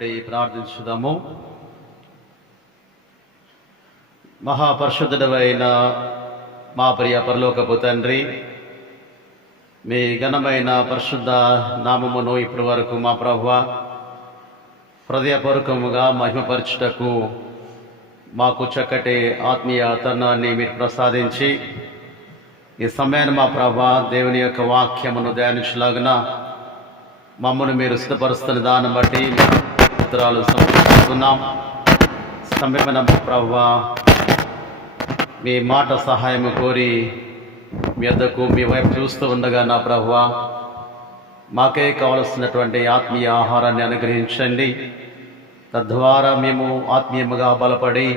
నిలబడి ప్రార్థించుదాము. మహాపరిశుద్ధుడైన మా ప్రియ పరలోకపు తండ్రి, మీ ఘనమైన పరిశుద్ధ నామమును ఇప్పటి వరకు మా ప్రభువా హృదయపూర్వకముగా మహిమపరచుటకు మాకు చక్కటి ఆత్మీయ తరుణాన్ని మీరు ప్రసాదించి ఈ సమయాన్ని మా ప్రభా దేవుని యొక్క వాక్యమును ధ్యానించలాగున మమ్మల్ని మీరు సిద్ధపరుస్తున్న దాన్ని బట్టి ఉత్తరాలు సమర్పిస్తున్నాం. సమయమైన ప్రభువా మీ మాట సహాయం కోరి మీ వద్దకు మీ వైపు చూస్తూ ఉండగా నా ప్రభువా మాకే కావలసినటువంటి ఆత్మీయ ఆహారాన్ని అనుగ్రహించండి. తద్వారా మేము ఆత్మీయముగా బలపడి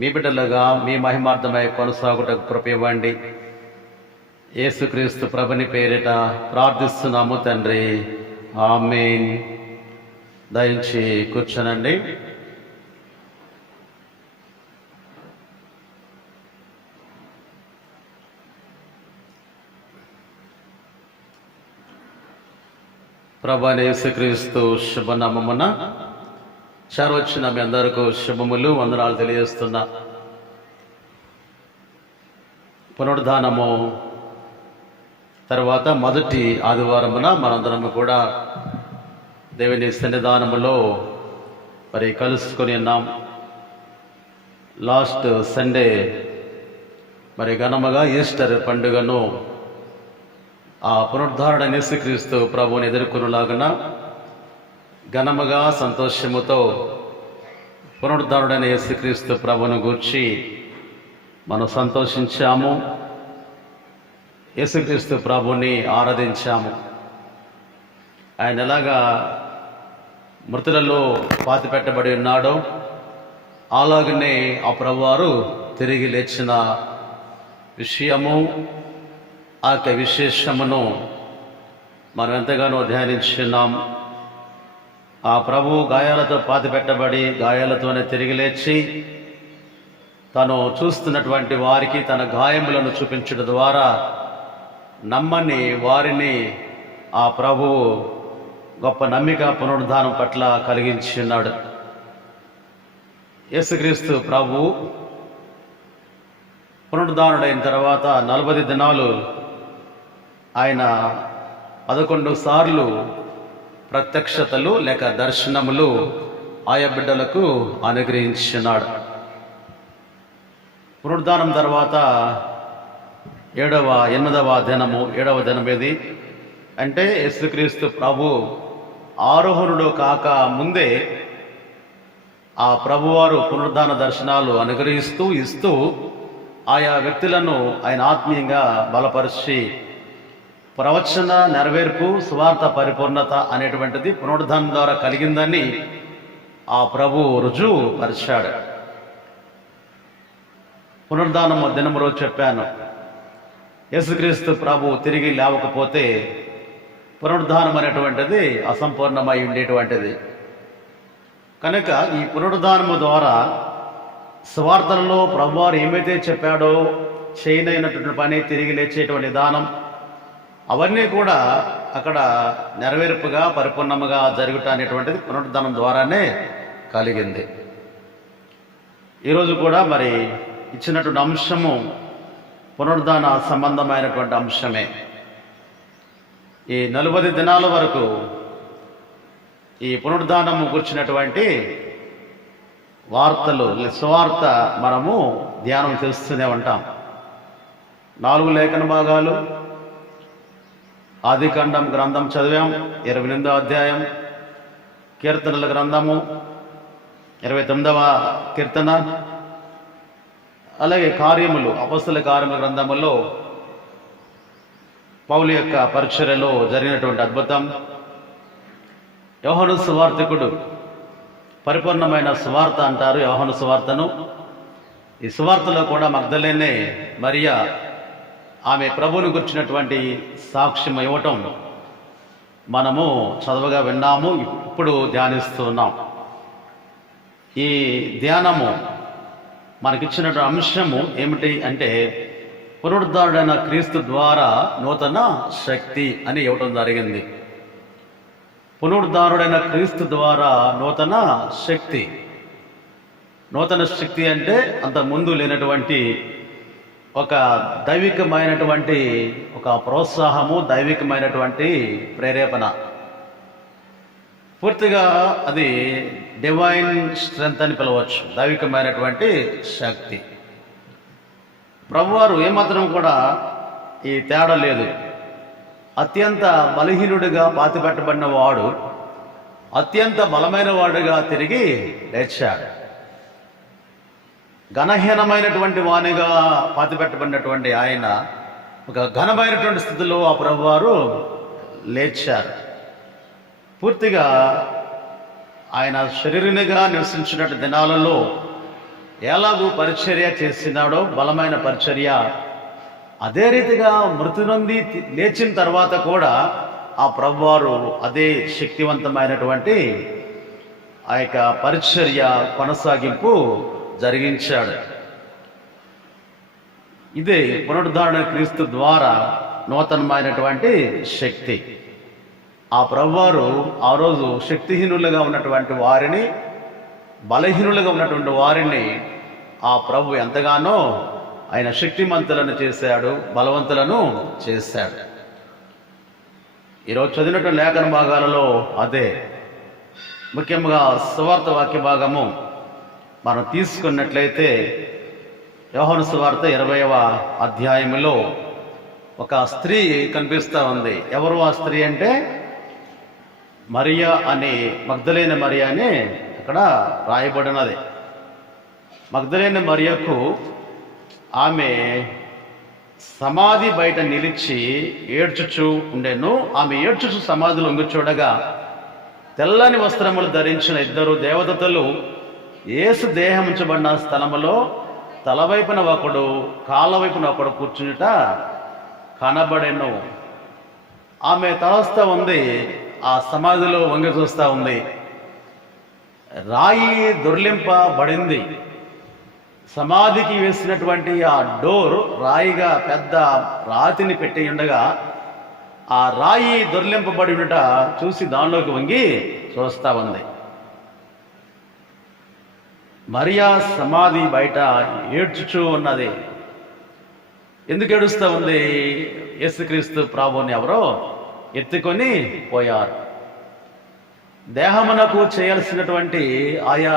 మీ బిడ్డలుగా మీ మహిమార్థమై కొనసాగుటకు కృప ఇవ్వండి. యేసుక్రీస్తు ప్రభుని పేరిట ప్రార్థిస్తున్నాము తండ్రి, ఆమేన్. దయించి కూర్చోనండి. ప్రభువైన యేసుక్రీస్తు శుభనామమున చేరవచ్చిన మీ అందరికీ శుభములు, వందనాలు తెలియజేస్తున్నా. పునరుద్ధానము తర్వాత మొదటి ఆదివారమున మనందరము కూడా దేవుని సన్నిధానములో మరి కలుసుకొని ఉన్నాం. లాస్ట్ సండే మరి ఘనముగా ఈస్టర్ పండుగను ఆ పునరుద్ధారణ యేసుక్రీస్తు ప్రభువుని ఎదుర్కొనులాగున ఘనముగా సంతోషముతో పునరుద్ధారుడైన యేసుక్రీస్తు ప్రభువును గూర్చి మనం సంతోషించాము. యేసుక్రీస్తు ప్రభువుని ఆరాధించాము. ఆయన ఎలాగా మృతులలో పాతిపెట్టబడి ఉన్నాడో అలాగనే ఆ ప్రభువారు తిరిగి లేచిన విషయము, ఆ యొక్క విశేషమును మనం ఎంతగానో ధ్యానించున్నాం. ఆ ప్రభు గాయాలతో పాతిపెట్టబడి గాయాలతోనే తిరిగి లేచి తను చూస్తున్నటువంటి వారికి తన గాయములను చూపించడం ద్వారా నమ్మని వారిని ఆ ప్రభువు గొప్ప నమ్మిక పునరుద్ధానం పట్ల కలిగించి ఉన్నాడు. యేసుక్రీస్తు ప్రభు పునరుద్ధానుడైన తర్వాత 40 దినాలు ఆయన 11 సార్లు ప్రత్యక్షతలు లేక దర్శనములు ఆయా బిడ్డలకు అనుగ్రహించున్నాడు. పునరుద్ధానం తర్వాత 8వ దినం ఏది అంటే యేసుక్రీస్తు ప్రభు ఆరోహణుడు కాక ముందే ఆ ప్రభువారు పునరుద్ధాన దర్శనాలు ఇస్తూ ఆయా వ్యక్తులను ఆయన ఆత్మీయంగా బలపరిచి ప్రవచన నెరవేర్పు సువార్త పరిపూర్ణత అనేటువంటిది పునరుద్ధానం ద్వారా కలిగిందని ఆ ప్రభు రుజువు పరిచాడు. పునరుద్ధానము దినము రోజు చెప్పాను, యేసుక్రీస్తు ప్రభు తిరిగి లేవకపోతే పునరుద్ధానం అనేటువంటిది అసంపూర్ణమై ఉండేటువంటిది. కనుక ఈ పునరుద్ధానము ద్వారా సువార్తలలో ప్రభువారు ఏమైతే చెప్పాడో చేయనైనటువంటి పని, తిరిగి లేచేటువంటి విధానం, అవన్నీ కూడా అక్కడ నెరవేర్పుగా పరిపూర్ణముగా జరుగుట అనేటువంటిది పునరుద్ధానం ద్వారానే కలిగింది. ఈరోజు కూడా మరి ఇచ్చినటువంటి అంశము పునరుద్ధాన సంబంధమైనటువంటి అంశమే. ఈ 40 దినాల వరకు ఈ పునరుద్ధానము గురించినటువంటి వార్తలు, సువార్త మనము ధ్యానం చేస్తూనే ఉంటాం. 4 లేఖన భాగాలు, ఆదికాండం గ్రంథం చదివాం, 28వ అధ్యాయం, కీర్తనల గ్రంథము 29వ కీర్తన, అలాగే కార్యములు, అపొస్తలుల కార్యముల గ్రంథములో పౌలు యొక్క పరిచర్యలో జరిగినటువంటి అద్భుతం, యోహాను సువార్తికుడు పరిపూర్ణమైన సువార్త అంటారు యోహాను సువార్తను. ఈ సువార్తలో కూడా మగ్దలేనే మరియా ఆమె ప్రభువుని గుర్చినటువంటి సాక్ష్యం ఇవ్వటం మనము చదవగా విన్నాము, ఇప్పుడు ధ్యానిస్తున్నాం. ఈ ధ్యానము మనకిచ్చినటువంటి అంశము ఏమిటి అంటే పునరుద్ధారుడైన క్రీస్తు ద్వారా నూతన శక్తి అని ఇవ్వటం జరిగింది. పునరుద్ధారుడైన క్రీస్తు ద్వారా నూతన శక్తి. నూతన శక్తి అంటే అంత ముందు లేనటువంటి ఒక దైవికమైనటువంటి ఒక ప్రోత్సాహము, దైవికమైనటువంటి ప్రేరేపణ. పూర్తిగా అది డివైన్ స్ట్రెంగ్త్ అని పిలవచ్చు, దైవికమైనటువంటి శక్తి. ప్రభువారు ఏమాత్రం కూడా ఈ తేడా లేదు. అత్యంత బలహీనుడిగా పాతిపెట్టబడిన వాడు అత్యంత బలమైన వాడుగా తిరిగి లేచాడు. ఘనహీనమైనటువంటి వానిగా పాతిపెట్టబడినటువంటి ఆయన ఒక ఘనమైనటువంటి స్థితిలో ఆ ప్రభువారు లేచారు. పూర్తిగా ఆయన శరీరునిగా నివసించినటువంటి దినాలలో ఎలాగూ పరిచర్య చేసినాడో, బలమైన పరిచర్య, అదే రీతిగా మృతి నొంది లేచిన తర్వాత కూడా ఆ ప్రభువారు అదే శక్తివంతమైనటువంటి ఆ యొక్క పరిచర్య కొనసాగింపు జరిగించాడు. ఇదే పునరుద్ధరణ క్రీస్తు ద్వారా నూతనమైనటువంటి శక్తి. ఆ ప్రభువారు ఆ రోజు శక్తిహీనులుగా ఉన్నటువంటి వారిని, బలహీనులుగా ఉన్నటువంటి వారిని ఆ ప్రభు ఎంతగానో ఆయన శక్తిమంతులను చేశాడు, బలవంతులను చేశాడు. ఈరోజు చదివినటువంటి లేఖన భాగాలలో అదే ముఖ్యంగా సువార్త వాక్య భాగము మనం తీసుకున్నట్లయితే యోహాను సువార్త 20వ అధ్యాయములో ఒక స్త్రీ కనిపిస్తూ ఉంది. ఎవరు ఆ స్త్రీ అంటే మరియా అని, మగ్దలేని మరియా అని అక్కడ రాయబడినది. మగ్దలేని మరియకు ఆమె సమాధి బయట నిలిచి ఏడ్చుచూ ఉండెను. ఆమె ఏడ్చుచు సమాధిలో ఉంగి చూడగా తెల్లని వస్త్రములు ధరించిన ఇద్దరు దేవదూతలు యేసు దేహం ఉంచబడిన స్థలములో తలవైపున ఒకడు, కాళ్ళ వైపున ఒకడు కూర్చునిట కనబడెను. ఆమె తలస్తూ ఉంది, ఆ సమాధిలో వంగి చూస్తూ ఉంది. రాయి దొర్లింపబడింది. సమాధికి వేసినటువంటి ఆ డోర్ రాయిగా పెద్ద రాతిని పెట్టి ఉండగా ఆ రాయి దొర్లింపబడి ఉండట చూసి దానిలోకి వంగి చూస్తూ ఉంది. మరియా సమాధి బయట ఏడ్చుచూ ఉన్నది. ఎందుకు ఏడుస్తూ ఉంది? యేసుక్రీస్తు ప్రభువుని ఎవరో ఎత్తుకొని పోయారు. దేహమునకు చేయాల్సినటువంటి ఆయా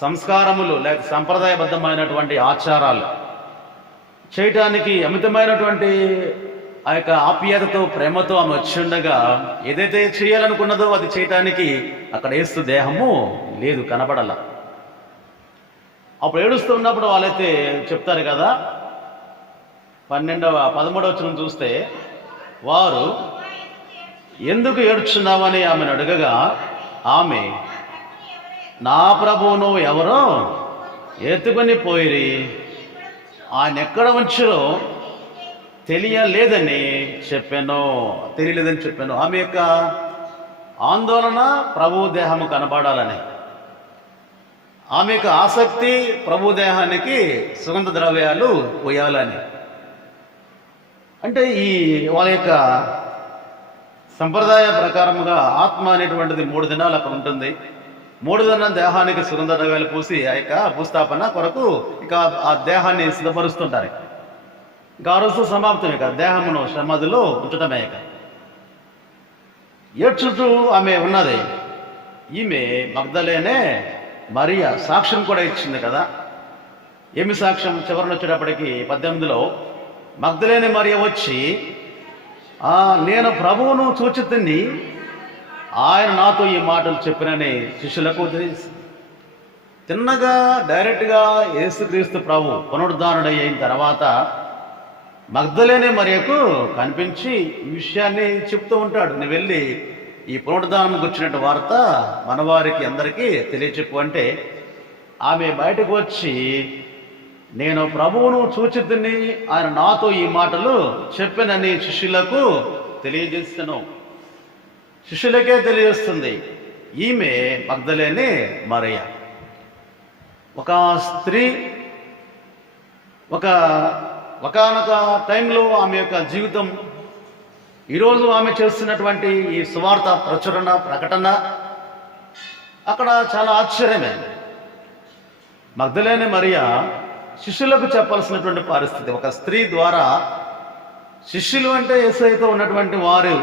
సంస్కారములు లేక సంప్రదాయబద్ధమైనటువంటి ఆచారాలు చేయటానికి అమితమైనటువంటి ఆ యొక్క ఆప్యాయతతో, ప్రేమతో ఆమె వచ్చి ఉండగా ఏదైతే చేయాలనుకున్నదో అది చేయటానికి అక్కడ యేసు దేహము లేదు, కనబడాల. అప్పుడు ఏడుస్తూ ఉన్నప్పుడు వాళ్ళైతే చెప్తారు కదా, 13వ వచనం చూస్తే, వారు ఎందుకు ఏడ్చున్నావని ఆమెను అడగగా ఆమె, నా ప్రభువును ఎవరో ఎత్తుకొని పోయిరి, ఆయన ఎక్కడ ఉంచారో తెలియలేదని చెప్పాను. ఆమె యొక్క ఆందోళన ప్రభు దేహము కనబడాలని, ఆమె యొక్క ఆసక్తి ప్రభు దేహానికి సుగంధ ద్రవ్యాలు పోయాలని. అంటే ఈ వాళ్ళ యొక్క సంప్రదాయ ప్రకారముగా ఆత్మ అనేటువంటిది 3 దినాలు అక్కడ ఉంటుంది. 3 దినాల దేహానికి సుగంధ ద్రవ్యాలు పూసి ఆ యొక్క భూస్థాపన కొరకు ఇక ఆ దేహాన్ని సిద్ధపరుస్తుంటారు. ఇంకా ఆ రోజు సమాప్తం, ఇక దేహమును సమాధిలో ఉంచటమే. ఇక ఏడ్చుతూ ఆమె ఉన్నది. ఈమె మగ్దలేనే మరియా సాక్ష్యం కూడా ఇచ్చింది కదా. ఏమి సాక్ష్యం? చివరన వచ్చేటప్పటికి 18లో మగ్దలేని మరియా వచ్చి, నేను ప్రభువును చూచితిని, ఆయన నాతో ఈ మాటలు చెప్పినని శిష్యులకు తెలిసి తిన్నగా డైరెక్ట్గా యేసుక్రీస్తు ప్రభు పునరుద్ధారణుడైన తర్వాత మగ్దలేని మరియకు కనిపించి ఈ విషయాన్ని చెప్తూ ఉంటాడు. నువ్వు వెళ్ళి ఈ పునరుద్ధానం గురించిన వార్త మనవారికి అందరికీ తెలియచెప్పు అంటే, ఆమె బయటకు వచ్చి, నేను ప్రభువును చూచితిని, ఆయన నాతో ఈ మాటలు చెప్పానని శిష్యులకు తెలియజేస్తాను. శిష్యులకే తెలియజేస్తుంది. ఈమె మగ్దలేని మరియా. ఒక స్త్రీ ఒకానొక టైంలో ఆమె యొక్క జీవితం ఈరోజు ఆమె చేస్తున్నటువంటి ఈ సువార్త ప్రకటన అక్కడ చాలా ఆశ్చర్యమే. మగ్దలేనే మరియా శిష్యులకు చెప్పాల్సినటువంటి పరిస్థితి. ఒక స్త్రీ ద్వారా శిష్యులు అంటే యేసయ్యతో ఉన్నటువంటి వారు,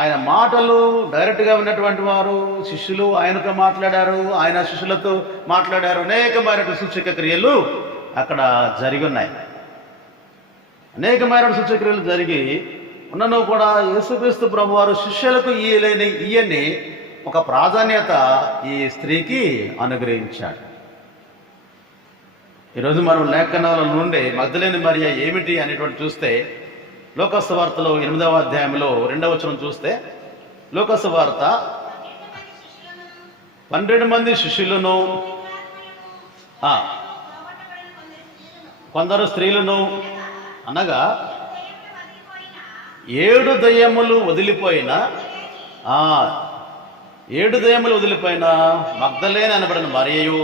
ఆయన మాటలు డైరెక్ట్గా ఉన్నటువంటి వారు, శిష్యులు ఆయనతో మాట్లాడారు, ఆయన శిష్యులతో మాట్లాడారు. అనేకమైన సూచక క్రియలు అక్కడ జరిగి ఉన్నాయి. అనేకమైన సూచక్రియలు జరిగి ఉన్నను కూడా యేసుక్రీస్తు ప్రభు వారు శిష్యులకు ఈయన్ని ఒక ప్రాధాన్యత ఈ స్త్రీకి అనుగ్రహించాడు. ఈరోజు మనం లేఖనాల నుండి మగ్దలేనే మరియా ఏమిటి అనేటువంటి చూస్తే, లూకాసు వార్తలో 8వ అధ్యాయంలో 2వ వచనం చూస్తే, లూకాసు వార్త 12 మంది శిష్యులను, కొందరు స్త్రీలను, అనగా 7 దయ్యములు వదిలిపోయిన 7 దయ్యములు వదిలిపోయిన మగ్దలేనే అనబడిన మరియయు,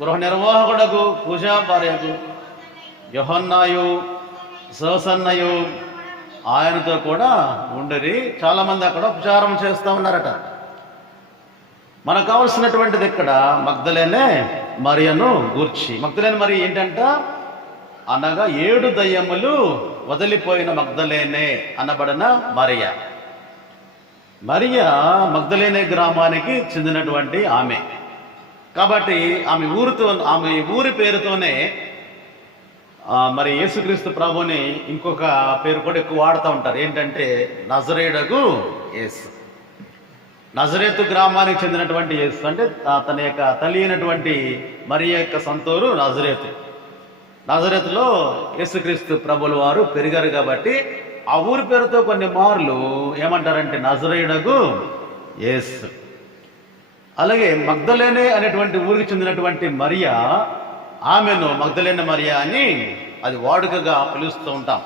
గృహ నిర్వాహకుడకు కూషా భార్యకు యోహన్నాయు, సోసన్నయు ఆయనతో కూడా ఉండరి. చాలామంది అక్కడ ఉపచారం చేస్తూ ఉన్నారట. మనకు కావలసినటువంటిది ఇక్కడ మగ్దలేనే మరియను గూర్చి. మగ్దలేనే మరి ఏంటంట, అనగా 7 దయ్యములు వదిలిపోయిన మగ్దలేనే అనబడిన మరియా. మరియా మగ్దలేనే గ్రామానికి చెందినటువంటి ఆమె కాబట్టి ఆమె ఊరి పేరుతోనే మరి యేసుక్రీస్తు ప్రభుని ఇంకొక పేరు కూడా ఎక్కువ వాడుతూ ఉంటారు. ఏంటంటే నజరేయుడగు యేసు. నజరేతు గ్రామానికి చెందినటువంటి యేసు అంటే తన యొక్క తల్లి అయినటువంటి మరియ యొక్క సంతూరు నజరేతు. నజరేతులో యేసుక్రీస్తు ప్రభుల వారు పెరిగారు కాబట్టి ఆ ఊరి పేరుతో కొన్ని మార్లు ఏమంటారంటే నజరేయుడగు యేసు. అలాగే మగ్దలేనే అనేటువంటి ఊరికి చెందినటువంటి మరియా, ఆమెను మగ్దలేనే మరియా అని అది వాడుకగా పిలుస్తూ ఉంటాం.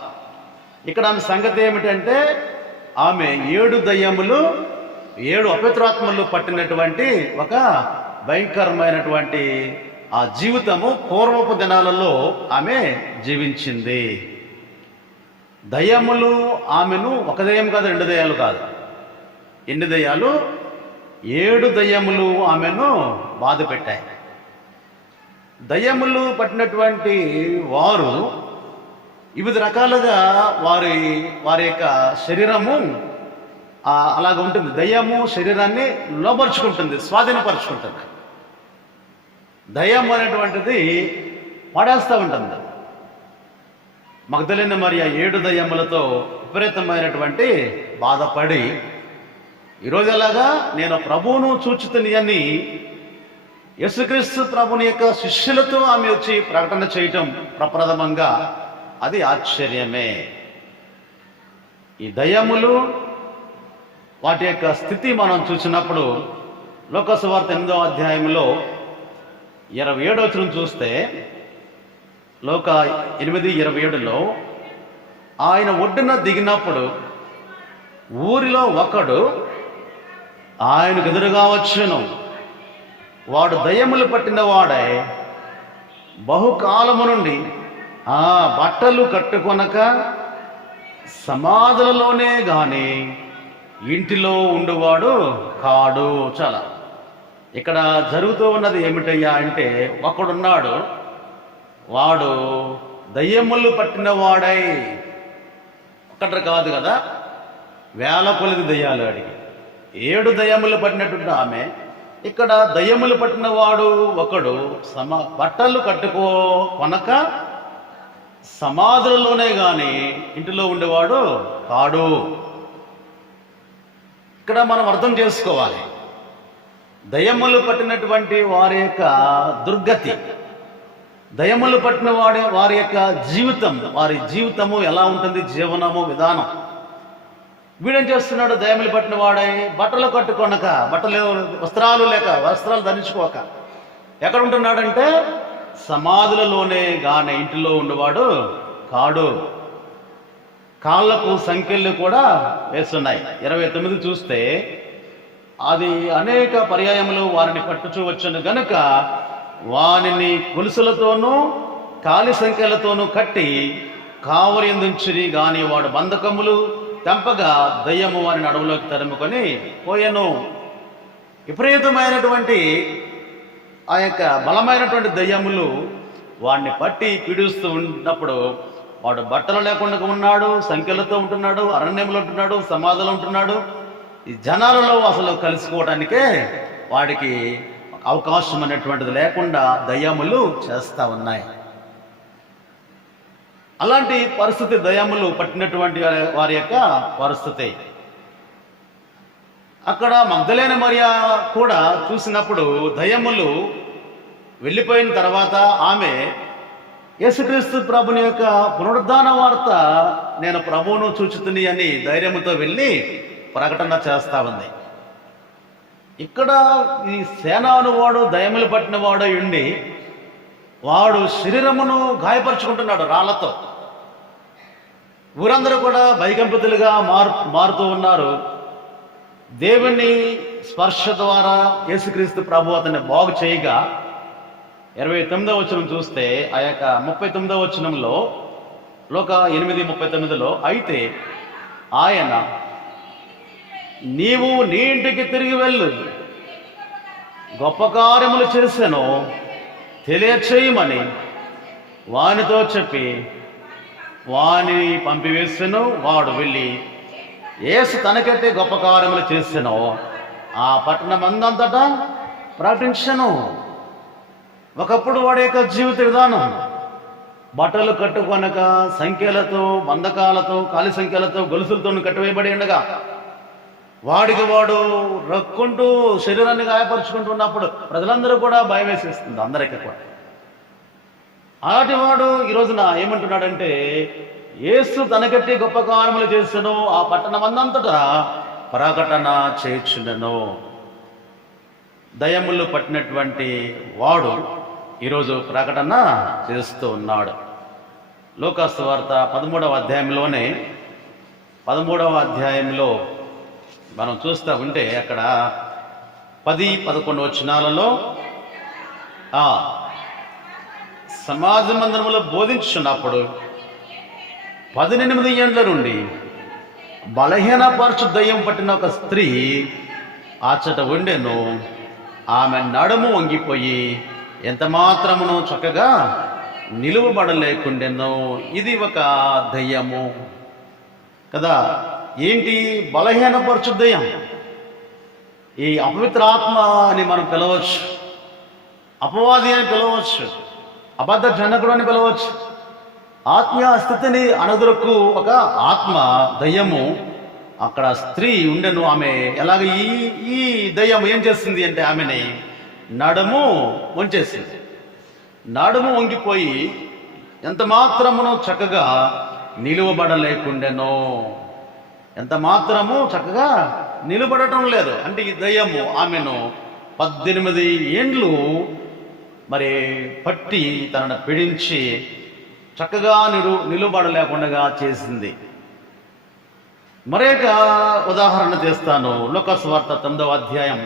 ఇక్కడ ఆమె సంగతి ఏమిటంటే, ఆమె 7 దయ్యములు 7 అపవిత్రాత్మలు పట్టినటువంటి ఒక భయంకరమైనటువంటి ఆ జీవితము పూర్వపు దినాలలో ఆమె జీవించింది. దయ్యములు ఆమెను ఒక దయ్యం కాదు, 2 దయ్యాలు కాదు, ఎన్ని దయ్యాలు? 7 దయ్యములు ఆమెను బాధ పెట్టాయి. దయ్యములు పట్టినటువంటి వారు వివిధ రకాలుగా వారి యొక్క శరీరము అలాగ ఉంటుంది. దయ్యము శరీరాన్ని లోపరుచుకుంటుంది, స్వాధీనపరుచుకుంటుంది. దయ్యం అనేటువంటిది పడేస్తూ ఉంటుంది. మగ్దలేనే మరియా 7 దయ్యములతో విపరీతమైనటువంటి బాధపడి, ఈరోజు ఎలాగా నేను ప్రభువును చూచుతుని అని యేసుక్రీస్తు ప్రభుని యొక్క శిష్యులతో ఆమె వచ్చి ప్రకటన చేయటం ప్రప్రథమంగా అది ఆశ్చర్యమే. ఈ దయ్యములు వాటి యొక్క స్థితి మనం చూసినప్పుడు లూకాసు వార్త 8వ అధ్యాయంలో 27వ వచనం చూస్తే, లూకా 8:27లో ఆయన ఒడ్డున దిగినప్పుడు ఊరిలో ఒకడు ఆయనకు ఎదురుగా వచ్చును. వాడు దయ్యములు పట్టిన వాడై బహుకాలము నుండి బట్టలు కట్టుకొనక సమాధులలోనే గాని ఇంటిలో ఉండువాడు కాడు. చాలా ఇక్కడ జరుగుతూ ఉన్నది ఏమిటయ్యా అంటే, ఒకడున్నాడు, వాడు దయ్యములు పట్టిన వాడై, ఒక్కటి కాదు కదా, వేల కొలది దయ్యాలు అడిగి 7 దయ్యములు పట్టినటువంటి ఆమె. ఇక్కడ దయ్యములు పట్టిన వాడు ఒకడు బట్టలు కొనక సమాధులలోనే గాని ఇంటిలో ఉండేవాడు కాడు. ఇక్కడ మనం అర్థం చేసుకోవాలి, దయ్యములు పట్టినటువంటి వారి యొక్క దుర్గతి, దయ్యములు పట్టిన వారి యొక్క వారి జీవితము ఎలా ఉంటుంది, జీవనము విధానం. వీడేం చేస్తున్నాడు? దయ్యములు పట్టిన వాడై బట్టలు కట్టుకొనక, వస్త్రాలు ధరించుకోక ఎక్కడ ఉంటున్నాడంటే సమాధులలోనే గాని ఇంటిలో ఉండేవాడు కాడు. కాళ్ళకు సంఖ్యలు కూడా వేస్తున్నాయి. 29 చూస్తే అది అనేక పర్యాయములు వారిని పట్టుచూ వచ్చును గనుక వానిని గొలుసులతోనూ కాలి సంఖ్యలతోనూ కట్టి కావలి ఎందుంచిరి గాని వాడు బంధకములు తెంపగా దయ్యము వారిని అడవులోకి తరుముకొని పోయెను. విపరీతమైనటువంటి ఆ యొక్క బలమైనటువంటి దయ్యములు వాడిని పట్టి పీడిస్తూ ఉన్నప్పుడు వాడు బట్టలు లేకుండా ఉన్నాడు, సంఖ్యలతో ఉంటున్నాడు, అరణ్యంలో ఉంటున్నాడు, సమాధిలో ఉంటున్నాడు. ఈ జనాలలో అసలు కలుసుకోవడానికే వాడికి అవకాశం అనేటువంటిది లేకుండా దయ్యములు చేస్తూ ఉన్నాయి. అలాంటి పరిస్థితి దయ్యములు పట్టినటువంటి వారి యొక్క పరిస్థితి. అక్కడ మగ్దలేన మరియ కూడా చూసినప్పుడు దయ్యములు వెళ్ళిపోయిన తర్వాత ఆమె యేసుక్రీస్తు ప్రభుని యొక్క పునరుద్ధాన వార్త నేను ప్రభువును చూచుతుని అని ధైర్యంతో వెళ్ళి ప్రకటన చేస్తా ఉంది. ఇక్కడ ఈ సేనాను వాడు దయ్యములు పట్టిన వాడు ఉండి వాడు శరీరమును గాయపరుచుకుంటున్నాడు రాళ్లతో. ఊరందరూ కూడా భయకంపితులుగా మారుతూ ఉన్నారు. దేవుని స్పర్శ ద్వారా యేసుక్రీస్తు ప్రభు అతన్ని బాగు చేయగా 29వ వచనం చూస్తే ఆ యొక్క 39వ వచనంలో లోక 8:39లో అయితే ఆయన నీవు నీ ఇంటికి తిరిగి వెళ్ళు, గొప్ప కార్యములు చేశాను తెలియచేయమని వానితో చెప్పి వానిని పంపివేసెను. వాడు వెళ్ళి యేసు తనకంటే గొప్ప కార్యములు చేసెను ఆ పట్టణమందంతటా ప్రకటించను. ఒకప్పుడు వాడి యొక్క జీవిత విధానం బట్టలు కట్టుకొనక సంఖ్యలతో, బంధకాలతో, కాలి సంఖ్యలతో, గొలుసులతో కట్టివేయబడి ఉండగా వాడికి వాడు రక్కుంటూ శరీరాన్ని గాయపరుచుకుంటున్నప్పుడు ప్రజలందరూ కూడా భయం వేసేస్తుంది అందరికీ కూడా. అలాంటి వాడు ఈ రోజున ఏమంటున్నాడంటే యేసు తనకట్టి గొప్ప కార్యములు చేసెను ఆ పట్టణమందంతటా ప్రకటన చేయుచుండెను. దయ్యములు పట్టినటువంటి వాడు ఈరోజు ప్రకటన చేస్తూ ఉన్నాడు. లూకాసు వార్త 13వ అధ్యాయంలోనే 13వ అధ్యాయంలో మనం చూస్తూ ఉంటే అక్కడ 10-11 వచనాలలో సమాజ మందిరములో బోధించున్నప్పుడు 18 ఏళ్ల నుండి బలహీనపరచు దయ్యం పట్టిన ఒక స్త్రీ ఆచట ఉండెను. ఆమె నడుము వంగిపోయి ఎంత మాత్రమును చక్కగా నిలువబడలేకుండెను. ఇది ఒక దయ్యము కదా. ఏంటి బలహీనపరచు దయ్యం? ఈ అపవిత్ర ఆత్మ అని మనం పిలవచ్చు, అపవాది అని పిలవచ్చు, అబద్ధ జనకుడు అని పిలవచ్చు. ఆత్మీయ స్థితిని అనదురకు ఒక ఆత్మ దయ్యము అక్కడ స్త్రీ ఉండెను. ఆమె ఎలాగ ఈ దయ్యం ఏం చేస్తుంది అంటే ఆమెని నడుము వంచేసింది. నడుము వంగిపోయి ఎంత మాత్రమును చక్కగా నిలువబడలేకుండెను. ఎంత మాత్రము చక్కగా నిలబడటం లేదు. అంటే ఈ దయ్యము ఆమెను 18 ఏండ్లు మరి పట్టి తనను పీడించి చక్కగా నిలువబడలేకుండా చేసింది. మరొక ఉదాహరణ చేస్తాను. లూకాసు వార్త 9వ అధ్యాయం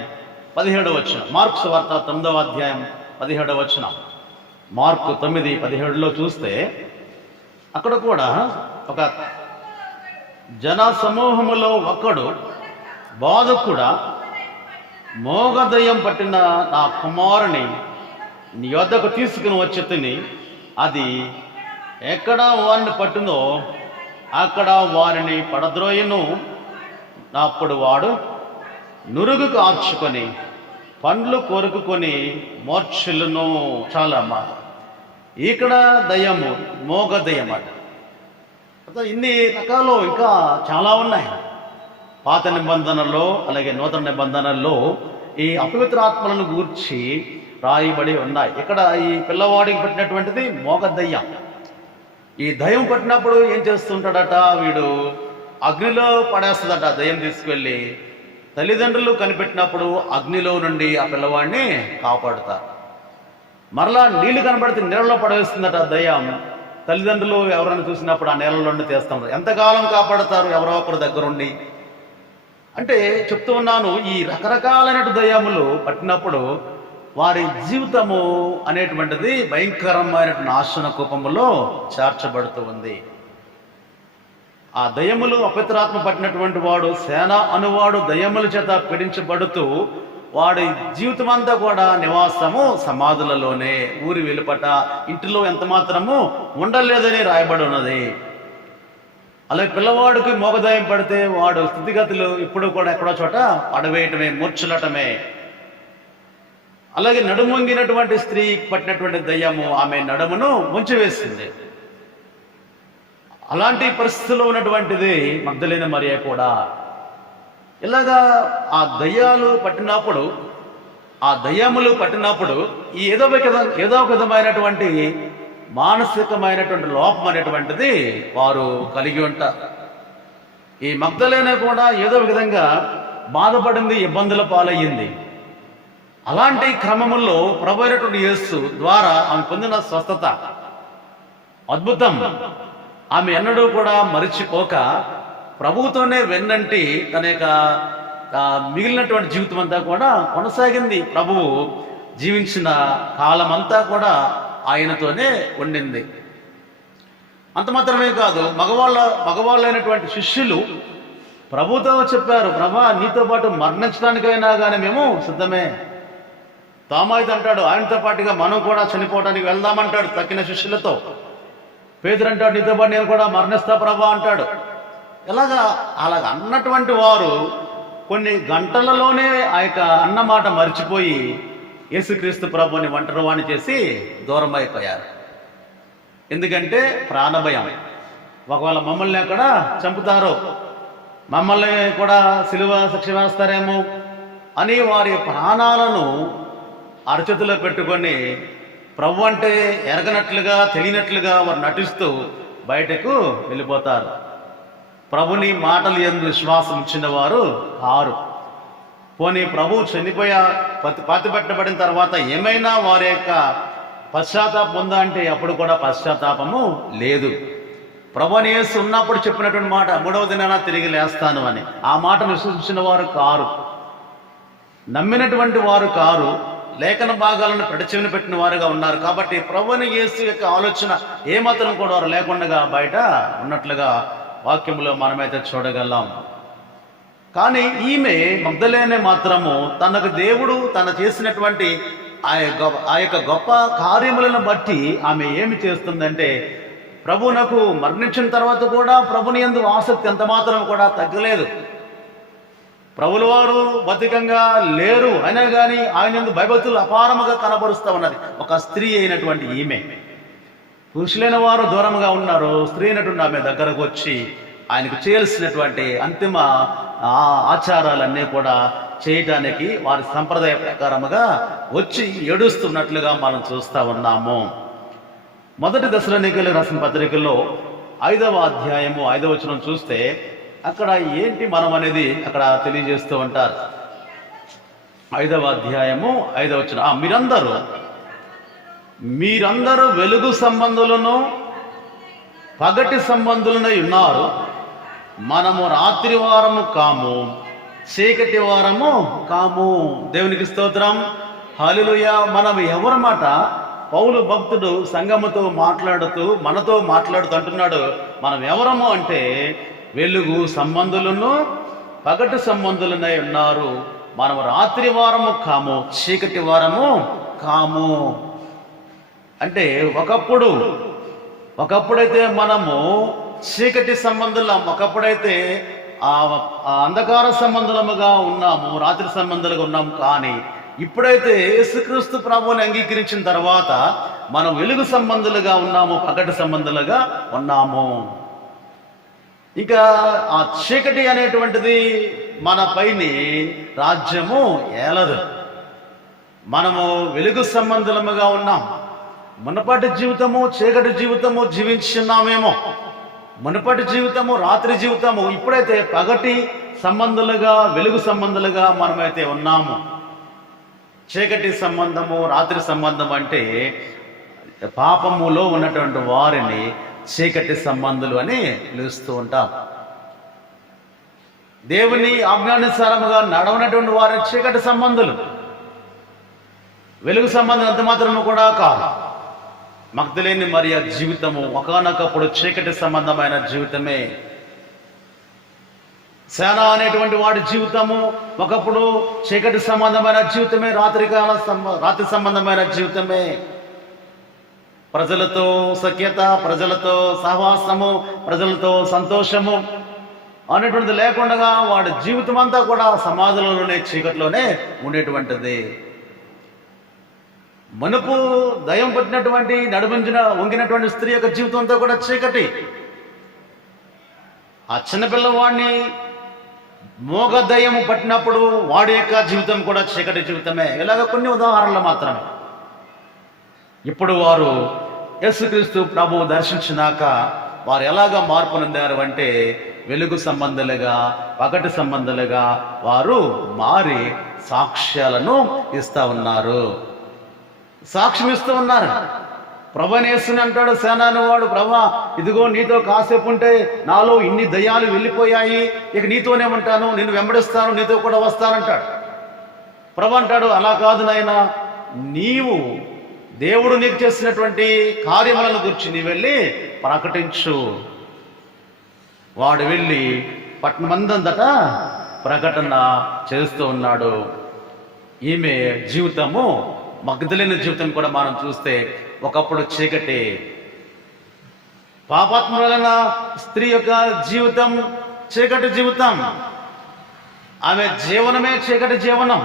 17వ వచనం, మార్కు సువార్త 9వ అధ్యాయం 17వ వచనం, మార్కు 9:17లో చూస్తే అక్కడ కూడా ఒక జన సమూహములో ఒకడు బోధకుడా మోగదయ్యం పట్టిన నా కుమారుని నీ వద్దకు తీసుకుని వచ్చి తిని అది ఎక్కడ వారిని పట్టిందో అక్కడ వారిని పడద్రోయను. అప్పుడు వాడు నురుగు కార్చుకొని పండ్లు కొరుకుకొని మోర్చిల్లును. చాలా అమ్మా, ఇక్కడ దయ్యము మోగ దయ్యం అట. ఇన్ని రకాలు ఇంకా చాలా ఉన్నాయి. పాత నిబంధనల్లో అలాగే నూతన నిబంధనల్లో ఈ అపవిత్ర ఆత్మలను గూర్చి రాయబడి ఉన్నాయి. ఇక్కడ ఈ పిల్లవాడికి పట్టినటువంటిది మోగ దయ్యం. ఈ దయ్యం పట్టినప్పుడు ఏం చేస్తుంటాడట, వీడు అగ్నిలో పడేస్తుందట దయ్యం తీసుకువెళ్ళి. తల్లిదండ్రులు కనిపెట్టినప్పుడు అగ్నిలో నుండి ఆ పిల్లవాడిని కాపాడుతారు. మరలా నీళ్లు కనబడితే నీళ్ళలో పడవేస్తుందట దయ్యం. తల్లిదండ్రులు ఎవరైనా చూసినప్పుడు ఆ నీళ్ళలో నుండి తీస్తాం. ఎంతకాలం కాపాడుతారు ఎవరో ఒకరు దగ్గరుండి. అంటే చెప్తూ ఉన్నాను, ఈ రకరకాలైన దయ్యములు పట్టినప్పుడు వారి జీవితము అనేటువంటిది భయంకరమైన నాశన కూపములో చేర్చబడుతూ ఉంది. ఆ దయ్యములు అపవిత్రాత్మ పట్టినటువంటి వాడు సేన అనువాడు దయ్యముల చేత పీడించబడుతూ వాడి జీవితం అంతా కూడా నివాసము సమాధులలోనే, ఊరి వెలుపట, ఇంటిలో ఎంత మాత్రము ఉండలేదని రాయబడి ఉన్నది. అలాగే పిల్లవాడికి మోగదాయం పడితే వాడు స్థితిగతులు ఇప్పుడు కూడా ఎక్కడో చోట పడవేయటమే, మూర్చులటమే. అలాగే నడుమొంగినటువంటి స్త్రీ పట్టినటువంటి దయ్యము ఆమె నడుమును ముంచివేసింది. అలాంటి పరిస్థితుల్లో ఉన్నటువంటిది మగ్దలేనే మరియ కూడా. ఇలాగా ఆ దయ్యాలు పట్టినప్పుడు, ఆ దయ్యములు పట్టినప్పుడు ఏదో ఒక విధమైనటువంటి మానసికమైనటువంటి లోపం అనేటువంటిది వారు కలిగి ఉంటారు. ఈ మగ్దలేనే కూడా ఏదో విధంగా బాధపడింది, ఇబ్బందుల పాలయ్యింది. అలాంటి క్రమముల్లో ప్రభు అయినటువంటి యేసు ద్వారా ఆమె పొందిన స్వస్థత అద్భుతం. ఆమె ఎన్నడూ కూడా మరిచిపోక ప్రభువుతోనే వెన్నంటి తన యొక్క మిగిలినటువంటి జీవితం అంతా కూడా కొనసాగింది. ప్రభువు జీవించిన కాలమంతా కూడా ఆయనతోనే ఉండింది. అంత మాత్రమే కాదు, మగవాళ్ళైనటువంటి శిష్యులు ప్రభుతో చెప్పారు, ప్రభా నీతో పాటు మరణించడానికైనా కానీ మేము సిద్ధమే. తోమాయితో అంటాడు, ఆయనతో పాటుగా మనం కూడా చనిపోవడానికి వెళ్దామంటాడు తక్కిన శిష్యులతో. పేతురు అంటాడు, నీతో పాటు నేను కూడా మరణిస్తా ప్రభా అంటాడు. అలాగ అన్నటువంటి వారు కొన్ని గంటలలోనే ఆ యొక్క అన్నమాట మర్చిపోయి యేసుక్రీస్తు ప్రభుని ఒంటరివాణ్ణి చేసి దూరం అయిపోయారు. ఎందుకంటే ప్రాణభయం. ఒకవేళ మమ్మల్ని అక్కడ చంపుతారో, మమ్మల్ని కూడా సిలువ శిక్ష వేస్తారేమో అని వారి ప్రాణాలను అరచేతిలో పెట్టుకొని ప్రభు అంటే ఎరగనట్లుగా, తెలియనట్లుగా వారు నటిస్తూ బయటకు వెళ్ళిపోతారు. ప్రభుని మాటలు యందు విశ్వాసం ఇచ్చిన వారు కారు. పోనీ ప్రభు చనిపోయా పాతి పెట్టబడిన తర్వాత ఏమైనా వారి యొక్క పశ్చాత్తాపం ఉందా అంటే అప్పుడు కూడా పశ్చాత్తాపము లేదు. ప్రభుని యేసు ఉన్నప్పుడు చెప్పినటువంటి మాట, 3వ దినాన తిరిగి లేస్తాను అని, ఆ మాటను విశ్వసించిన వారు కారు, నమ్మినటువంటి వారు కారు, లేఖన భాగాలను పెడచెవిన పెట్టిన వారుగా ఉన్నారు. కాబట్టి ప్రభుని యేసు యొక్క ఆలోచన ఏమాత్రం కూడా వారు లేకుండా బయట ఉన్నట్లుగా వాక్యంలో మనమైతే చూడగలం. కానీ ఈమె మగ్దలేనే మాత్రము తనకు దేవుడు తన చేసినటువంటి ఆ యొక్క గొప్ప కార్యములను బట్టి ఆమె ఏమి చేస్తుందంటే, ప్రభువునకు మరణించిన తర్వాత కూడా ప్రభుని యందు ఆసక్తి ఎంత మాత్రం కూడా తగ్గలేదు. ప్రభుల వారు బతికంగా లేరు అయినా కానీ ఆయన యందు భయభక్తులు అపారముగా కనబరుస్తూ ఉన్నది ఒక స్త్రీ అయినటువంటి ఈమె. పురుషులైన వారు దూరంగా ఉన్నారు, స్త్రీ అయినటువంటి ఆమె దగ్గరకు వచ్చి ఆయనకు చేయాల్సినటువంటి అంతిమ ఆచారాలన్నీ కూడా చేయటానికి వారి సంప్రదాయ ప్రకారముగా వచ్చి ఏడుస్తున్నట్లుగా మనం చూస్తూ ఉన్నాము. మొదటి దశలోనికలు రాసిన పత్రికల్లో 5వ అధ్యాయము 5వ వచనం చూస్తే అక్కడ ఏంటి మనం అనేది అక్కడ తెలియజేస్తూ ఉంటారు. 5వ అధ్యాయము 5వ వచనం, మీరందరూ వెలుగు సంబంధులను పగటి సంబంధులనై ఉన్నారు, మనము రాత్రి వారము కాము, చీకటి వారము కాము. దేవునికి స్తోత్రం, హల్లెలూయా. మనం ఎవరమాట? పౌలు భక్తుడు సంఘముతో మాట్లాడుతూ మనతో మాట్లాడుతూ అంటున్నాడు, మనం ఎవరము అంటే వెలుగు సంబంధులను పగటి సంబంధులనై ఉన్నారు, మనము రాత్రి వారము కాము, చీకటి వారము కాము. అంటే ఒకప్పుడైతే మనము చీకటి సంబంధులం, ఒకప్పుడైతే ఆ అంధకార సంబంధులముగా ఉన్నాము, రాత్రి సంబంధాలుగా ఉన్నాము. కానీ ఇప్పుడైతే యేసుక్రీస్తు ప్రభువుని అంగీకరించిన తర్వాత మనం వెలుగు సంబంధులుగా ఉన్నాము, పగటి సంబంధులుగా ఉన్నాము. ఇక ఆ చీకటి అనేటువంటిది మన పైని రాజ్యము ఏలదు. మనము వెలుగు సంబంధులముగా ఉన్నాం. మునపటి జీవితము చీకటి జీవితము జీవించున్నామేమో, మునపటి జీవితము రాత్రి జీవితము. ఇప్పుడైతే పగటి సంబంధులుగా వెలుగు సంబంధులుగా మనమైతే ఉన్నాము. చీకటి సంబంధము రాత్రి సంబంధం అంటే పాపములో ఉన్నటువంటి వారిని చీకటి సంబంధులు అని పిలుస్తూ ఉంటాం. దేవుని ఆజ్ఞానుసారముగా నడవనటువంటి వారి చీకటి సంబంధులు. వెలుగు సంబంధం అంత మాత్రము కూడా కాదు. మగ్దలేని మరియ జీవితము ఒకానొకప్పుడు చీకటి సంబంధమైన జీవితమే. సేన అనేటువంటి వాడి జీవితము ఒకప్పుడు చీకటి సంబంధమైన జీవితమే, రాత్రి సంబంధమైన జీవితమే. ప్రజలతో సఖ్యత, ప్రజలతో సహవాసము, ప్రజలతో సంతోషము అనేటువంటిది లేకుండా వాడి జీవితం అంతా కూడా సమాధులలోనే, చీకటిలోనే ఉండేటువంటిది. మనుపు దయం పట్టినటువంటి వంగినటువంటి స్త్రీ యొక్క జీవితం అంతా కూడా చీకటి. ఆ చిన్నపిల్లవాడిని మోగ దయ్యము పట్టినప్పుడు వాడి యొక్క జీవితం కూడా చీకటి జీవితమే. ఇలాగ కొన్ని ఉదాహరణలు మాత్రమే. ఇప్పుడు వారు యేసుక్రీస్తు ప్రభువు దర్శించినాక వారు ఎలాగ మార్పు పొందారు అంటే, వెలుగు సంబంధులుగా, పగటి సంబంధులుగా వారు మారి సాక్ష్యాలను ఇస్తా ఉన్నారు, సాక్ష్యం ఇస్తూ ఉన్నారు. ప్రభనేసుని అంటాడు సేనాని వాడు, ప్రభా ఇదిగో నీతో కాసేపు ఉంటే నాలో ఇన్ని దయ్యాలు వెళ్ళిపోయాయి, ఇక నీతోనే ఉంటాను, నిన్ను వెంబడిస్తాను, నీతో కూడా వస్తానంటాడు. ప్రభు అంటాడు, అలా కాదు నాయనా, నీవు దేవుడు నీకు చేసినటువంటి కార్యములను గురించి నీ వెళ్ళి ప్రకటించు. వాడు వెళ్ళి పట్టణమందంతట ప్రకటన చేస్తూ ఉన్నాడు. ఈమె జీవితము, మగ్దలేని జీవితం కూడా మనం చూస్తే ఒకప్పుడు చీకటి. పాపాత్ములైన స్త్రీ యొక్క జీవితం చీకటి జీవితం. ఆమె జీవనమే చీకటి జీవనం.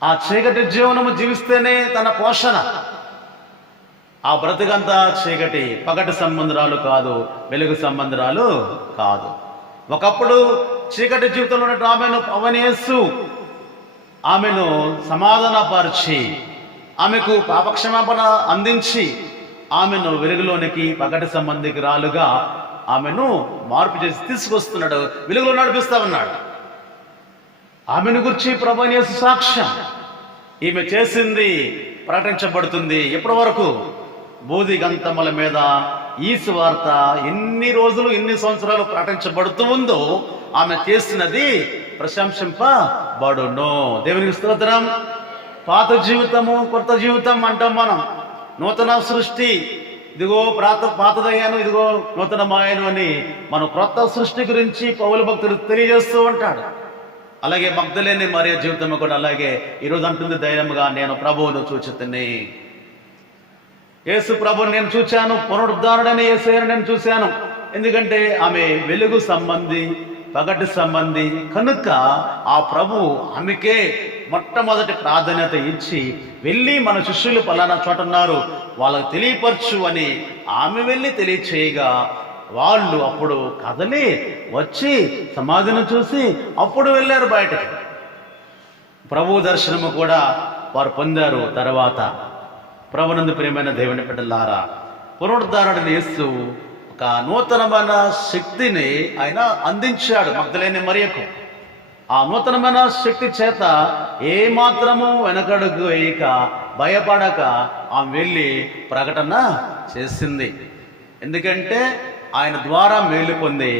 ఆ చీకటి జీవనము జీవిస్తేనే తన పోషణ. ఆ బ్రతుకంతా చీకటి, పగటి సంబంధరాలు కాదు, వెలుగు సంబంధరాలు కాదు. ఒకప్పుడు చీకటి జీవితంలో ఉన్నట్టు ఆమెను పవనేసు ఆమెను సమాధానపరిచి, ఆమెకు పాపక్షమాపణ అందించి, ఆమెను వెలుగులోనికి, పగటి సంబంధికి రాలుగా ఆమెను మార్పు చేసి తీసుకొస్తున్నాడు, వెలుగులో నడిపిస్తా ఉన్నాడు. ఆమెను గురించి ప్రభువైన యేసు సాక్ష్యం, ఈమె చేసింది ప్రకటించబడుతుంది. ఎప్పటి వరకు? బోధి గంతముల మీద ఈ సువార్త ఎన్ని రోజులు, ఎన్ని సంవత్సరాలు ప్రకటించబడుతూ ఉందో ఆమె చేసినది ప్రశంసింపబడును. దేవునికి స్తోత్రం. పాత జీవితము, కొత్త జీవితం అంటాం మనం. నూతన సృష్టి, ఇదిగో పాతదయ్యాను, ఇదిగో నూతనమాయను అని మనం క్రొత్త సృష్టి గురించి పౌలు భక్తులు తెలియజేస్తూ ఉంటాడు. అలాగే మగ్దలేని మరియ జీవితం కూడా అలాగే ఈరోజు అంటుంది ధైర్యంగా, నేను ప్రభువును చూచితిని, యేసు ప్రభుని నేను చూచాను, పునరుద్ధారణని యేసయ్యను నేను చూశాను. ఎందుకంటే ఆమె వెలుగు సంబంధి, పగటి సంబంధి కనుక ఆ ప్రభు ఆమెకే మొట్టమొదటి ప్రాధాన్యత ఇచ్చి, వెళ్ళి మన శిష్యులు పలానా చోట ఉన్నారు, వాళ్ళకు తెలియపరచు అని ఆమె వెళ్ళి తెలియచేయగా వాళ్ళు అప్పుడు కదలి వచ్చి సమాధిని చూసి అప్పుడు వెళ్ళారు బయటకి. ప్రభు దర్శనము కూడా వారు పొందారు. తర్వాత ప్రభునందు ప్రియమైన దేవుని బిడ్డలారా, పునరుద్ధారణని యేసు ఒక నూతనమైన శక్తిని ఆయన అందించాడు మగ్దలేని మరియకు. ఆ నూతనమైన శక్తి చేత ఏమాత్రము వెనకడుగు వేయక, భయపడక ఆమె వెళ్ళి ప్రకటన చేసింది. ఎందుకంటే ఆయన ద్వారా మేలు పొంది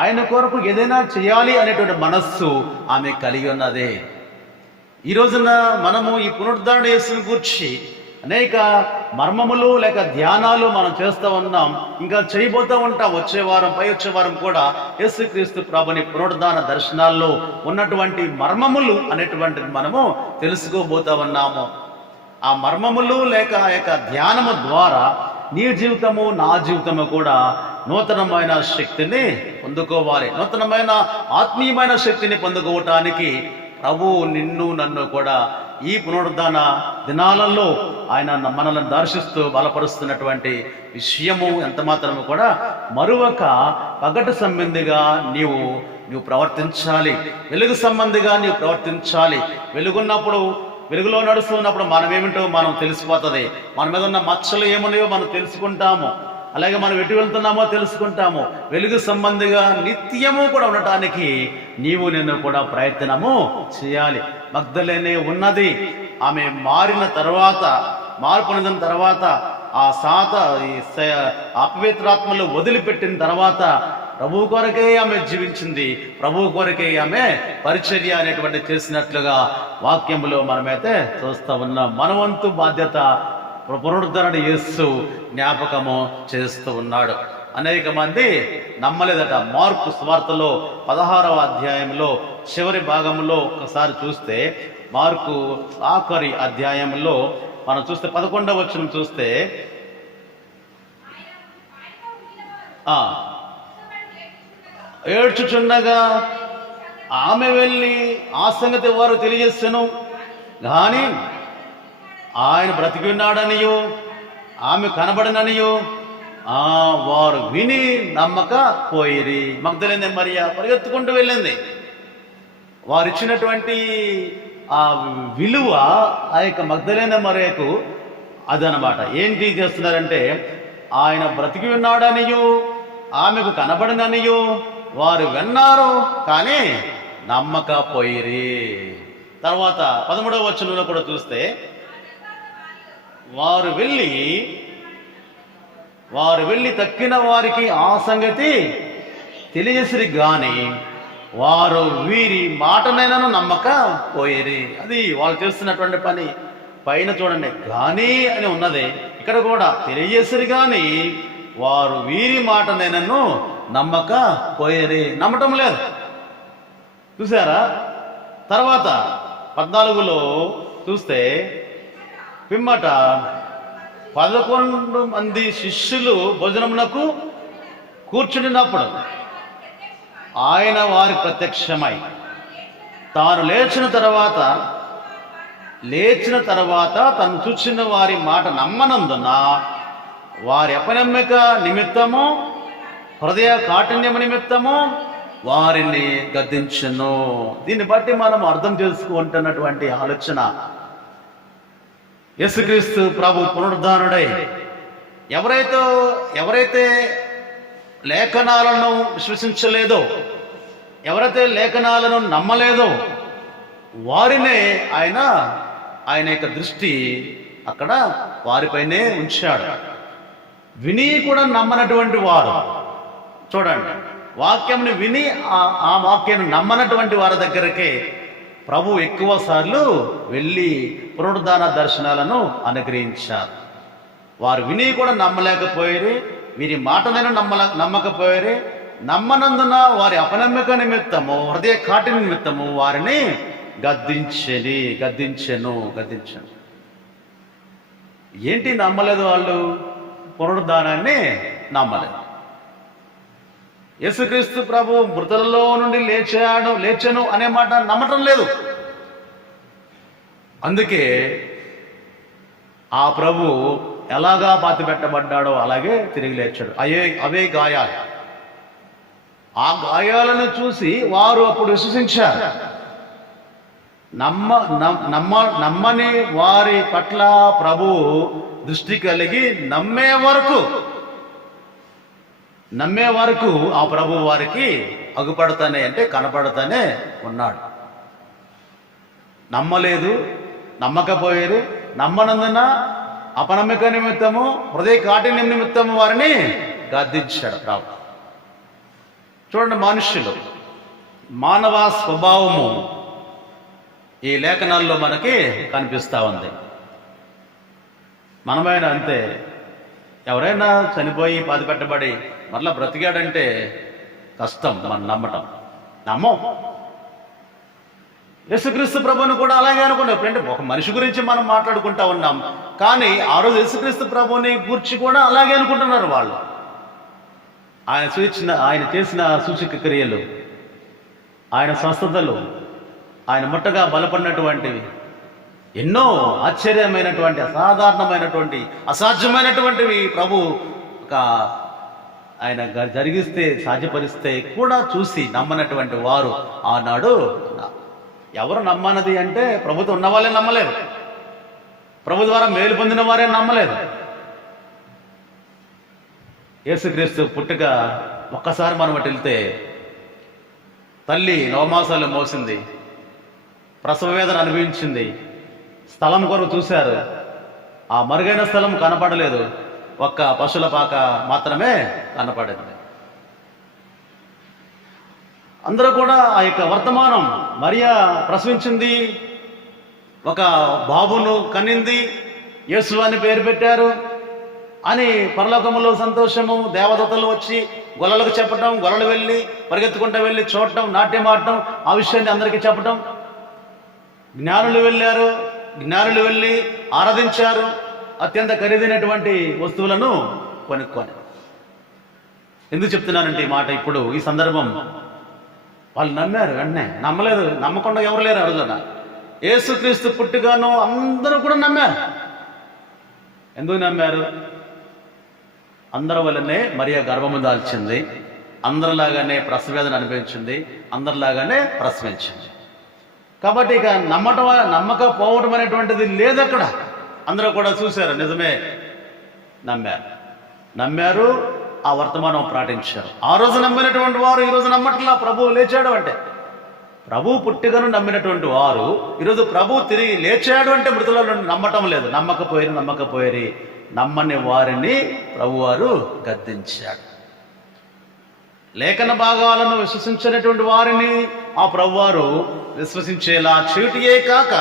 ఆయన కొరకు ఏదైనా చేయాలి అనేటువంటి మనస్సు ఆమె కలిగి ఉన్నది. ఈ రోజున మనము ఈ పునరుద్ధరణ యేసుని గూర్చి అనేక మర్మములు లేక ధ్యానాలు మనం చేస్తూ ఉన్నాం, ఇంకా చేయబోతూ ఉంటాం. వచ్చే వారం కూడా యేసుక్రీస్తు ప్రభుని పునరుద్ధాన దర్శనాల్లో ఉన్నటువంటి మర్మములు అనేటువంటిది మనము తెలుసుకోబోతూ ఉన్నాము. ఆ మర్మములు లేక ఆ యొక్క ధ్యానము ద్వారా నీ జీవితము, నా జీవితము కూడా నూతనమైన శక్తిని పొందుకోవాలి. నూతనమైన ఆత్మీయమైన శక్తిని పొందుకోవటానికి ప్రభువు నిన్ను నన్ను కూడా ఈ పునరుద్ధాన దినాలలో ఆయన మనల్ని దర్శిస్తూ బలపరుస్తున్నటువంటి విషయము ఎంత మాత్రము కూడా మరువక పగటి సంబంధిగా నీవు ప్రవర్తించాలి, వెలుగు సంబంధిగా నీవు ప్రవర్తించాలి. వెలుగున్నప్పుడు, వెలుగులో నడుస్తున్నప్పుడు మనమేమిటో మనం తెలిసిపోతుంది. మన మీద ఉన్న మచ్చలు ఏమున్నాయో మనం తెలుసుకుంటాము. అలాగే మనం ఎటు వెళ్తున్నామో తెలుసుకుంటాము. వెలుగు సంబంధిగా నిత్యము కూడా ఉండటానికి నేను కూడా ప్రయత్నము చేయాలి. మగ్దలేనే ఉన్నది. ఆమె మారిన తర్వాత, మార్పు పొందిన తర్వాత, ఆ అపవిత్రాత్మలు వదిలిపెట్టిన తర్వాత ప్రభు కొరకే ఆమె జీవించింది. ప్రభు కొరకే ఆమె పరిచర్య అనేటువంటి చేసినట్లుగా వాక్యములో మనమైతే చూస్తూ ఉన్నాం. మనవంతు బాధ్యత పునరుద్ధరణ యేసు జ్ఞాపకము చేస్తూ ఉన్నాడు. అనేక మంది నమ్మలేదట. మార్కు సువార్తలో 16వ అధ్యాయంలో చివరి భాగంలో ఒకసారి చూస్తే, మార్కు ఆఖరి అధ్యాయంలో మనం చూస్తే 11వ వచనం చూస్తే, ఏడ్చుచుండగా ఆమె వెళ్ళి ఆ సంగతి వారు తెలియజేసెను. కానీ ఆయన బ్రతికి ఉన్నాడనియో ఆమె కనబడననియో వారు విని నమ్మక పోయిరి. మగ్దలేనే మరియా పరిగెత్తుకుంటూ వెళ్ళింది. వారు ఇచ్చినటువంటి ఆ విలువ ఆ యొక్క మగ్దలేనే మరియకు అదనమాట. ఏంటి చేస్తున్నారంటే, ఆయన బ్రతికి ఉన్నాడనియో ఆమెకు కనబడననియో వారు విన్నారు, కానీ నమ్మకపోయిరి. తర్వాత 13వ వచనంలో కూడా చూస్తే, వారు వెళ్ళి తక్కిన వారికి ఆ సంగతి తెలియసిరి, గాని వారు వీరి మాటనైనాను నమ్మక పోయిరి. అది వాళ్ళు చేస్తున్నటువంటి పని. పైన చూడండి గాని అని ఉన్నది, ఇక్కడ కూడా తెలియసిరి, గాని వారు వీరి మాటనైనాను నమ్మక పోయిరి. నమ్మటం లేదు. చూసారా? తర్వాత 14లో చూస్తే, పిమ్మట 11 మంది శిష్యులు భోజనమునకు కూర్చునినప్పుడు ఆయన వారి ప్రత్యక్షమై తాను లేచిన తర్వాత తను చూచిన వారి మాట నమ్మనందున వారి అపనమ్మిక నిమిత్తము, హృదయ కాఠిన్యము నిమిత్తము వారిని గద్దించెను. దీన్ని బట్టి మనం అర్థం చేసుకుంటున్నటువంటి ఆలోచన, యేసుక్రీస్తు ప్రభు పునరుద్ధానుడై ఎవరైతే లేఖనాలను విశ్వసించలేదో, ఎవరైతే లేఖనాలను నమ్మలేదో వారినే ఆయన యొక్క దృష్టి అక్కడ వారిపైనే ఉంచాడు. విని కూడా నమ్మనటువంటి వారు, చూడండి, వాక్యంని విని ఆ వాక్యాన్ని నమ్మనటువంటి వారి దగ్గరకే ప్రభు ఎక్కువ సార్లు వెళ్ళి పునరుద్ధాన దర్శనాలను అనుగ్రహించారు. వారు విని కూడా నమ్మలేకపోయారు, వీరి మాటనైనా నమ్మకపోయారు. నమ్మనందున వారి అపనమ్మిక నిమిత్తము, హృదయ కాఠిన్య నిమిత్తము వారిని గద్దించెను. ఏంటి నమ్మలేదు? వాళ్ళు పునరుద్ధానాన్ని నమ్మలేదు. యేసుక్రీస్తు ప్రభు మృతులలో నుండి లేచెను అనే మాట నమ్మటం లేదు. అందుకే ఆ ప్రభు ఎలాగా పాతి పెట్టబడ్డాడో అలాగే తిరిగి లేచాడు. అవే గాయాలు. ఆ గాయాలను చూసి వారు అప్పుడు విశ్వసించారు. నమ్మని వారి పట్ల ప్రభు దృష్టి కలిగి నమ్మే వరకు ఆ ప్రభు వారికి అగుపడతానే, అంటే కనపడతానే ఉన్నాడు. నమ్మలేదు, నమ్మకపోయారు. నమ్మనందున అపనమ్మిక నిమిత్తము, హృదయ కాఠిన్యం నిమిత్తము వారిని గద్దించాడు ప్రభు. చూడండి, మనుష్యులు, మానవ స్వభావము ఈ లేఖనాల్లో మనకి కనిపిస్తూ ఉంది. మనమైనా అంతే. ఎవరైనా చనిపోయి పాతిపెట్టబడి మరలా బ్రతికాడంటే కష్టం మనం నమ్మటం. నమ్మం. యేసుక్రీస్తు ప్రభువుని కూడా అలాగే అనుకున్నాం. అంటే ఒక మనిషి గురించి మనం మాట్లాడుకుంటా ఉన్నాం, కానీ ఆ రోజు యేసుక్రీస్తు ప్రభువుని గురించి కూడా అలాగే అనుకుంటున్నారు వాళ్ళు. ఆయన చేసిన సూచక క్రియలు, ఆయన స్వస్థతలు, ఆయన ముట్టగా బలపడినటువంటివి, ఎన్నో ఆశ్చర్యమైనటువంటి, అసాధారణమైనటువంటి, అసాధ్యమైనటువంటివి ప్రభు ఆయన జరిగిస్తే, సాధ్యపరిస్తే కూడా చూసి నమ్మనటువంటి వారు ఆనాడు. ఎవరు నమ్మనది అంటే ప్రభుత్వం ఉన్న వాళ్ళే నమ్మలేదు, ప్రభు ద్వారా మేలు పొందిన వారే నమ్మలేదు. యేసుక్రీస్తు పుట్టుక ఒక్కసారి మనం అటు వెళ్తే, తల్లి నవమాసాలు మోసింది, ప్రసవ వేదన అనుభవించింది, స్థలం కొరకు చూశారు, ఆ మరుగైన స్థలం కనపడలేదు, ఒక్క పశువుల పాక మాత్రమే కనపడింది. అందరూ కూడా ఆ యొక్క వర్తమానం, మరియా ప్రసవించింది, ఒక బాబును కన్నింది, యేసు అని పేరు పెట్టారు, అని పరలోకములో సంతోషము, దేవదూతలు వచ్చి గొల్లలకు చెప్పటం, గొల్లలు వెళ్ళి పరిగెత్తుకుంటూ వెళ్ళి చూడటం, నాట్యం ఆడటం, ఆ విషయాన్ని అందరికీ చెప్పటం. జ్ఞానులు వెళ్ళి ఆరాధించారు, అత్యంత ఖరీదైనటువంటి వస్తువులను కొనుక్కొని. ఎందుకు చెప్తున్నానంటే ఈ మాట ఇప్పుడు ఈ సందర్భం, వాళ్ళు నమ్మారు. వెంటనే నమ్మలేదు, నమ్మకుండా ఎవరు లేరు. అడుగుతున్నా యేసుక్రీస్తు పుట్టుకను అందరూ కూడా నమ్మారు. ఎందుకు నమ్మారు? అందరి వల్లనే మరియ గర్భము దాల్చింది, అందరిలాగానే ప్రసవేదన అనిపించింది, అందరిలాగానే ప్రసవించింది. కాబట్టి ఇక నమ్మకపోవడం అనేటువంటిది లేదు అక్కడ. అందరూ కూడా చూశారు, నిజమే, నమ్మారు, ఆ వర్తమానం ప్రకటించారు. ఆ రోజు నమ్మినటువంటి వారు ఈరోజు నమ్మట్లా. ప్రభువు లేచాడు అంటే, ప్రభు పుట్టుకను నమ్మినటువంటి వారు ఈరోజు ప్రభు తిరిగి లేచాడు అంటే మృతుల నుండి నమ్మటం లేదు. నమ్మకపోయి నమ్మని వారిని ప్రభువారు గద్దించాడు. లేఖన భాగాలను విశ్వసించినటువంటి వారిని ఆ ప్రభువారు విశ్వసించేలా చేయుటయే కాక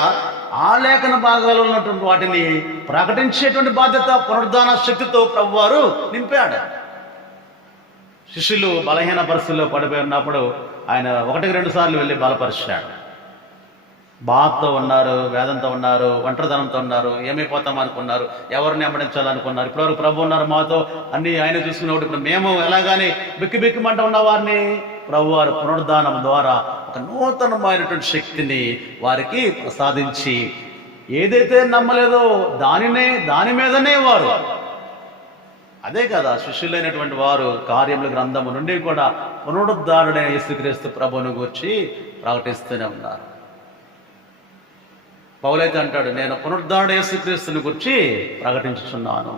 ఆ లేఖన భాగాలు ఉన్నటువంటి వాటిని ప్రకటించేటువంటి బాధ్యత పునరుద్ధాన శక్తితో ప్రభువారు నింపాడు. శిష్యులు బలహీన పరిస్థితుల్లో పడిపోయి ఉన్నప్పుడు ఆయన 1-2 సార్లు వెళ్ళి బలపరిచాడు. బాధతో ఉన్నారు, వేదంతో ఉన్నారు, ఒంటరితనంతో ఉన్నారు, ఏమైపోతాం అనుకున్నారు, ఎవరిని వెంబడించాలనుకున్నారు. ఇప్పటివరకు ప్రభు ఉన్నారు మాతో, అన్ని ఆయన చూసుకున్నప్పుడు ఇప్పుడు మేము ఎలాగానే బిక్కిమంట ఉన్న వారిని ప్రభువారు పునరుద్ధానం ద్వారా ఒక నూతనమైనటువంటి శక్తిని వారికి ప్రసాదించి, ఏదైతే నమ్మలేదో దాని మీదనే వారు, అదే కదా శిష్యులైనటువంటి వారు కార్యముల గ్రంథము నుండి కూడా పునరుద్ధారుడైన యేసుక్రీస్తు ప్రభువును గురించి ప్రకటిస్తూనే ఉన్నారు. పౌలైతే అంటాడు, నేను పునరుద్ధారుడు యేసుక్రీస్తుని గురించి ప్రకటించుచున్నాను,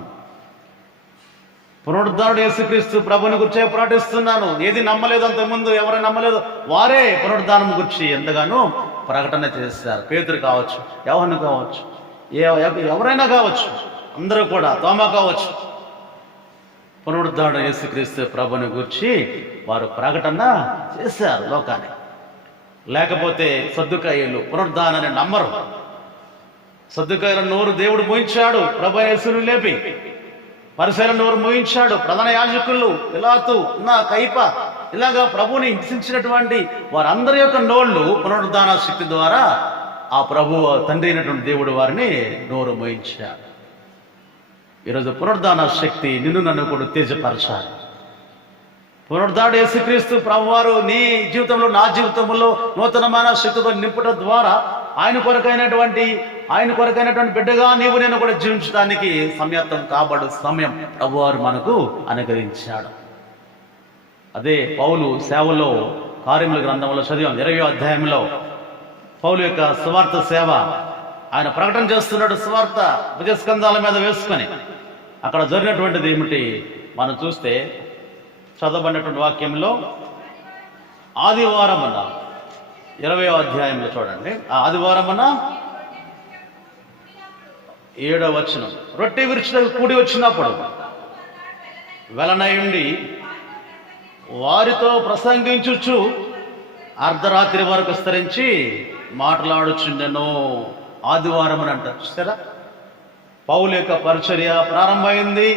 పునరుద్ధారుడు యేసుక్రీస్తు ప్రభుని గురించే ప్రకటిస్తున్నాను. ఏది నమ్మలేదు, అంతకుముందు ఎవరు నమ్మలేదు వారే పునరుద్ధానం గురించి ఎంతగానో ప్రకటన చేశారు. పేతురు కావచ్చు, యోహాను కావచ్చు, ఎవరైనా కావచ్చు, అందరూ కూడా, తోమా కావచ్చు, పునరుద్ధారుడు యేసుక్రీస్తు ప్రభుని గురించి వారు ప్రకటన చేశారు లోకానికి. లేకపోతే సద్దుకాయలు పునరుద్ధానాన్ని నమ్మరు. సద్దుకాయల నోరు దేవుడు మోయించాడు, ప్రభు యేసును లేపి. పరిసయ్యుల నోరు మోయించాడు, ప్రధాన యాజకులు పిలాతు, కైప, ఇలాగా ప్రభువుని హింసించినటువంటి వారందరి యొక్క నోళ్ళు పునరుద్ధాన శక్తి ద్వారా ఆ ప్రభు తండ్రి అయినటువంటి దేవుడు వారిని నోరు మోయించాడు. ఈరోజు పునరుద్ధాన శక్తి నిన్ను నన్ను కూడా ఉత్తేజపరచాలి. పునరుద్ధారుడు యేసుక్రీస్తు ప్రభువారు నీ జీవితంలో, నా జీవితంలో నూతనమైన శక్తితో నింపడం ద్వారా ఆయన కొరకైనటువంటి బిడ్డగా నీవు నేను కూడా జీవించడానికి సమయత్తం కాబడు సమయం ప్రభువారు మనకు అనుగ్రహించాడు. అదే పౌలు సేవలో కార్యముల గ్రంథంలో చదివాం, 20వ అధ్యాయంలో పౌలు యొక్క సువార్త సేవ ఆయన ప్రకటన చేస్తున్నాడు. సువార్త భుజస్కంధాల మీద వేసుకొని అక్కడ జరిగినటువంటిది ఏమిటి మనం చూస్తే, చదవబడినటువంటి వాక్యంలో ఆదివారమున 20వ అధ్యాయంలో చూడండి, ఆ ఆదివారమున 7వ వచనం, రొట్టె విరిచిన కూడి వచ్చినప్పుడు వెలనయుండి వారితో ప్రసంగించుచు అర్ధరాత్రి వరకు విస్తరించి మాట్లాడుచుండెను. ఆదివారం అని అంటారు చూసారా. పౌలు యొక్క పరిచర్య ప్రారంభమైంది.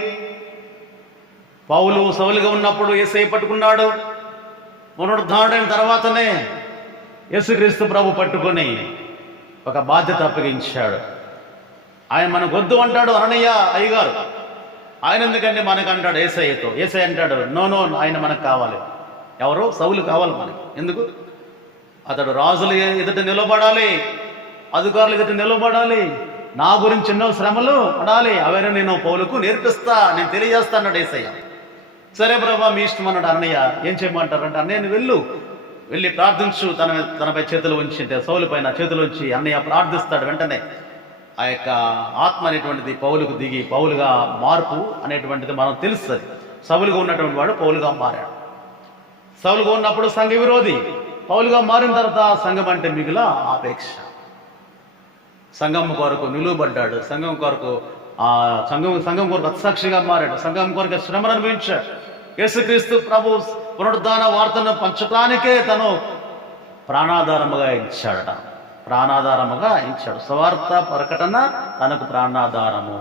పౌలు సౌలుగా ఉన్నప్పుడు యేసయ్య పట్టుకున్నాడు. పునరుద్ధారుడైన తర్వాతనే యేసుక్రీస్తు ప్రభు పట్టుకొని ఒక బాధ్యత అప్పగించాడు. ఆయన మనకు వద్దు అంటాడు అననీయ అయ్యగారు. ఆయన ఎందుకంటే మనకు అంటాడు యేసయ్యతో. యేసయ్య అంటాడు నో, ఆయన మనకు కావాలి. ఎవరు? సౌలు కావాలి మనకి. ఎందుకు? అతడు రాజులు ఎదుట నిలబడాలి, అధికారులు ఎదుట నిలబడాలి, నా గురించి ఎన్నో శ్రమలు పడాలి, అవన్నీ నేను పౌలుకు నేర్పిస్తా, నేను తెలియజేస్తా అన్నాడు యేసయ్య. సరే ప్రభా మీ ఇష్టం అన్నాడు అన్నయ్య. ఏం చేయమంటారంటే, అన్నయ్య వెళ్ళి ప్రార్థించు. తనపై చేతులు ఉంచి, సౌలు పైన చేతులు ఉంచి అన్నయ్య ప్రార్థిస్తాడు. వెంటనే ఆ యొక్క ఆత్మ అనేటువంటిది పౌలుకు దిగి పౌలుగా మార్పు అనేటువంటిది మనం తెలుస్తుంది. సౌలుగా ఉన్నటువంటి వాడు పౌలుగా మారాడు. సౌలుగా ఉన్నప్పుడు సంఘ విరోధి, పౌలుగా మారిన తర్వాత సంఘం అంటే మిగిలిన ఆపేక్ష. సంఘం కొరకు నిలువబడ్డాడు, సంఘం కొరకు అత్సాక్షిగా మారాడు, సంఘం కొరకు శ్రమను అనుభవించాడు. యేసుక్రీస్తు ప్రభు పునరుద్ధాన వార్తను పంచటానికే తను ప్రాణాధారముగా ఇచ్చాడు. సువార్త ప్రకటన తనకు ప్రాణాధారము.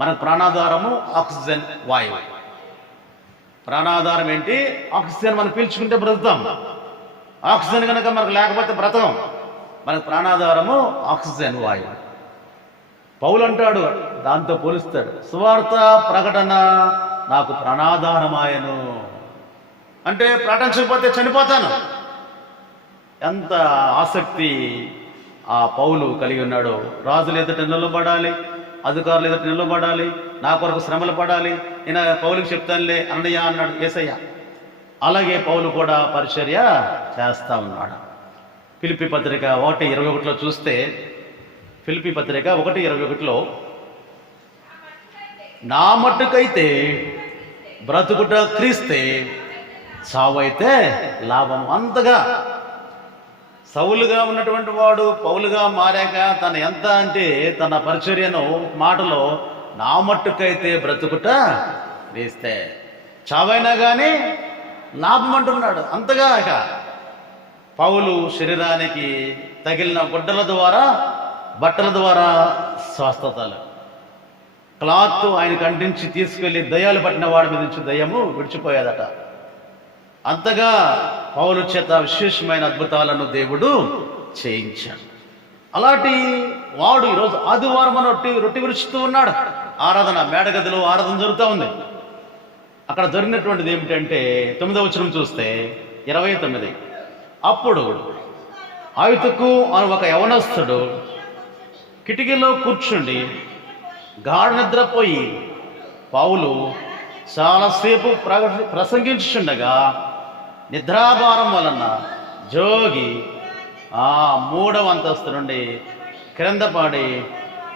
మనకు ప్రాణాధారము ఆక్సిజన్ వాయువు. ప్రాణాధారం ఏంటి? ఆక్సిజన్ మనం పీల్చుకుంటే బ్రతుకుతాం. ఆక్సిజన్ కనుక మనకు లేకపోతే బ్రతకం. మనకు ప్రాణాధారము ఆక్సిజన్ వాయువు. పౌలు అంటాడు, దాంతో పోలుస్తాడు, సువార్త ప్రకటన నాకు ప్రాణాధారమాయను. అంటే ప్రకటించకపోతే చనిపోతాను. ఎంత ఆసక్తి ఆ పౌలు కలిగి ఉన్నాడో. రాజుల ఎదుట నిలబడాలి, అధికారుల ఎదుట నిలబడాలి, నా కొరకు శ్రమలు పడాలి, నేను పౌలుకి చెప్తానులే అన్నయ్య అన్నాడు యేసయ్య. అలాగే పౌలు కూడా పరిచర్య చేస్తా ఉన్నాడు. ఫిలిప్పీ పత్రిక 1:21 చూస్తే, ఫిలిప్పీ పత్రిక 1:21, నా మట్టుకైతే బ్రతుకుట క్రీస్తే, చావైతే లాభం. అంతగా సౌలుగా ఉన్నటువంటి వాడు పౌలుగా మారాక తన ఎంత అంటే తన పరిచర్యను మాటలో, నా మట్టుకైతే బ్రతుకుట క్రీస్తే, చావైనా కానీ లాభం అంటున్నాడు. అంతగా ఇక పౌలు శరీరానికి తగిలిన గుడ్డల ద్వారా, బట్టల ద్వారా స్వస్థతలు, క్లాత్ ఆయన కంటించి తీసుకెళ్లి దయ్యాలు పట్టిన వాడి మీద నుంచి దయ్యము విడిచిపోయేదట. అంతగా పౌలు చేత విశేషమైన అద్భుతాలను దేవుడు చేయించాడు. అలాంటి వాడు ఈరోజు ఆదివారం రొట్టె విరుచుతూ ఉన్నాడు. ఆరాధన మేడగదిలో ఆరాధన జరుగుతూ ఉంది. అక్కడ జరిగినటువంటిది ఏమిటంటే 9వ వచనం చూస్తే 29, అప్పుడు ఐతుకు అని ఒక యవనస్తుడు కిటికీలో కూర్చుండి గాఢ నిద్రపోయి పౌలు చాలాసేపు ప్రసంగించుండగా నిద్రాభారం వలన జోగి ఆ 3వ అంతస్తు నుండి క్రింద పడి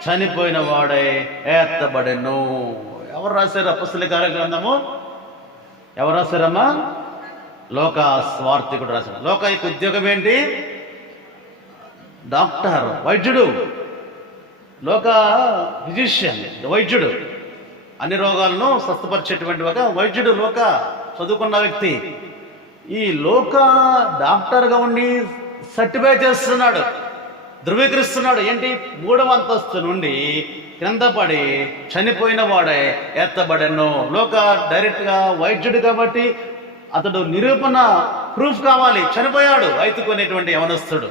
చనిపోయిన వాడే ఎత్తబడెను. ఎవరు రాశారు అపొస్తలుల కార్య గ్రంథము? ఎవరు రాశారమ్మా? లోక స్వార్థికుడు రాశాడు. లోక యొక్క ఉద్యోగం ఏంటి? డాక్టర్, వైద్యుడు. లోక ఫిజిషియన్, వైద్యుడు. అన్ని రోగాలను స్వస్థపరిచేటువంటి ఒక వైద్యుడు, లోక చదువుకున్న వ్యక్తి. ఈ లోక డాక్టర్గా ఉండి సర్టిఫై చేస్తున్నాడు, ధృవీకరిస్తున్నాడు. ఏంటి? 3వ అంతస్తు నుండి క్రింద పడి చనిపోయిన వాడే ఎత్తబడెను. లోక డైరెక్ట్గా వైద్యుడు కాబట్టి అతడు నిరూపణ, ప్రూఫ్ కావాలి. చనిపోయాడు ఐతుకునేటువంటి యవనస్తుడు.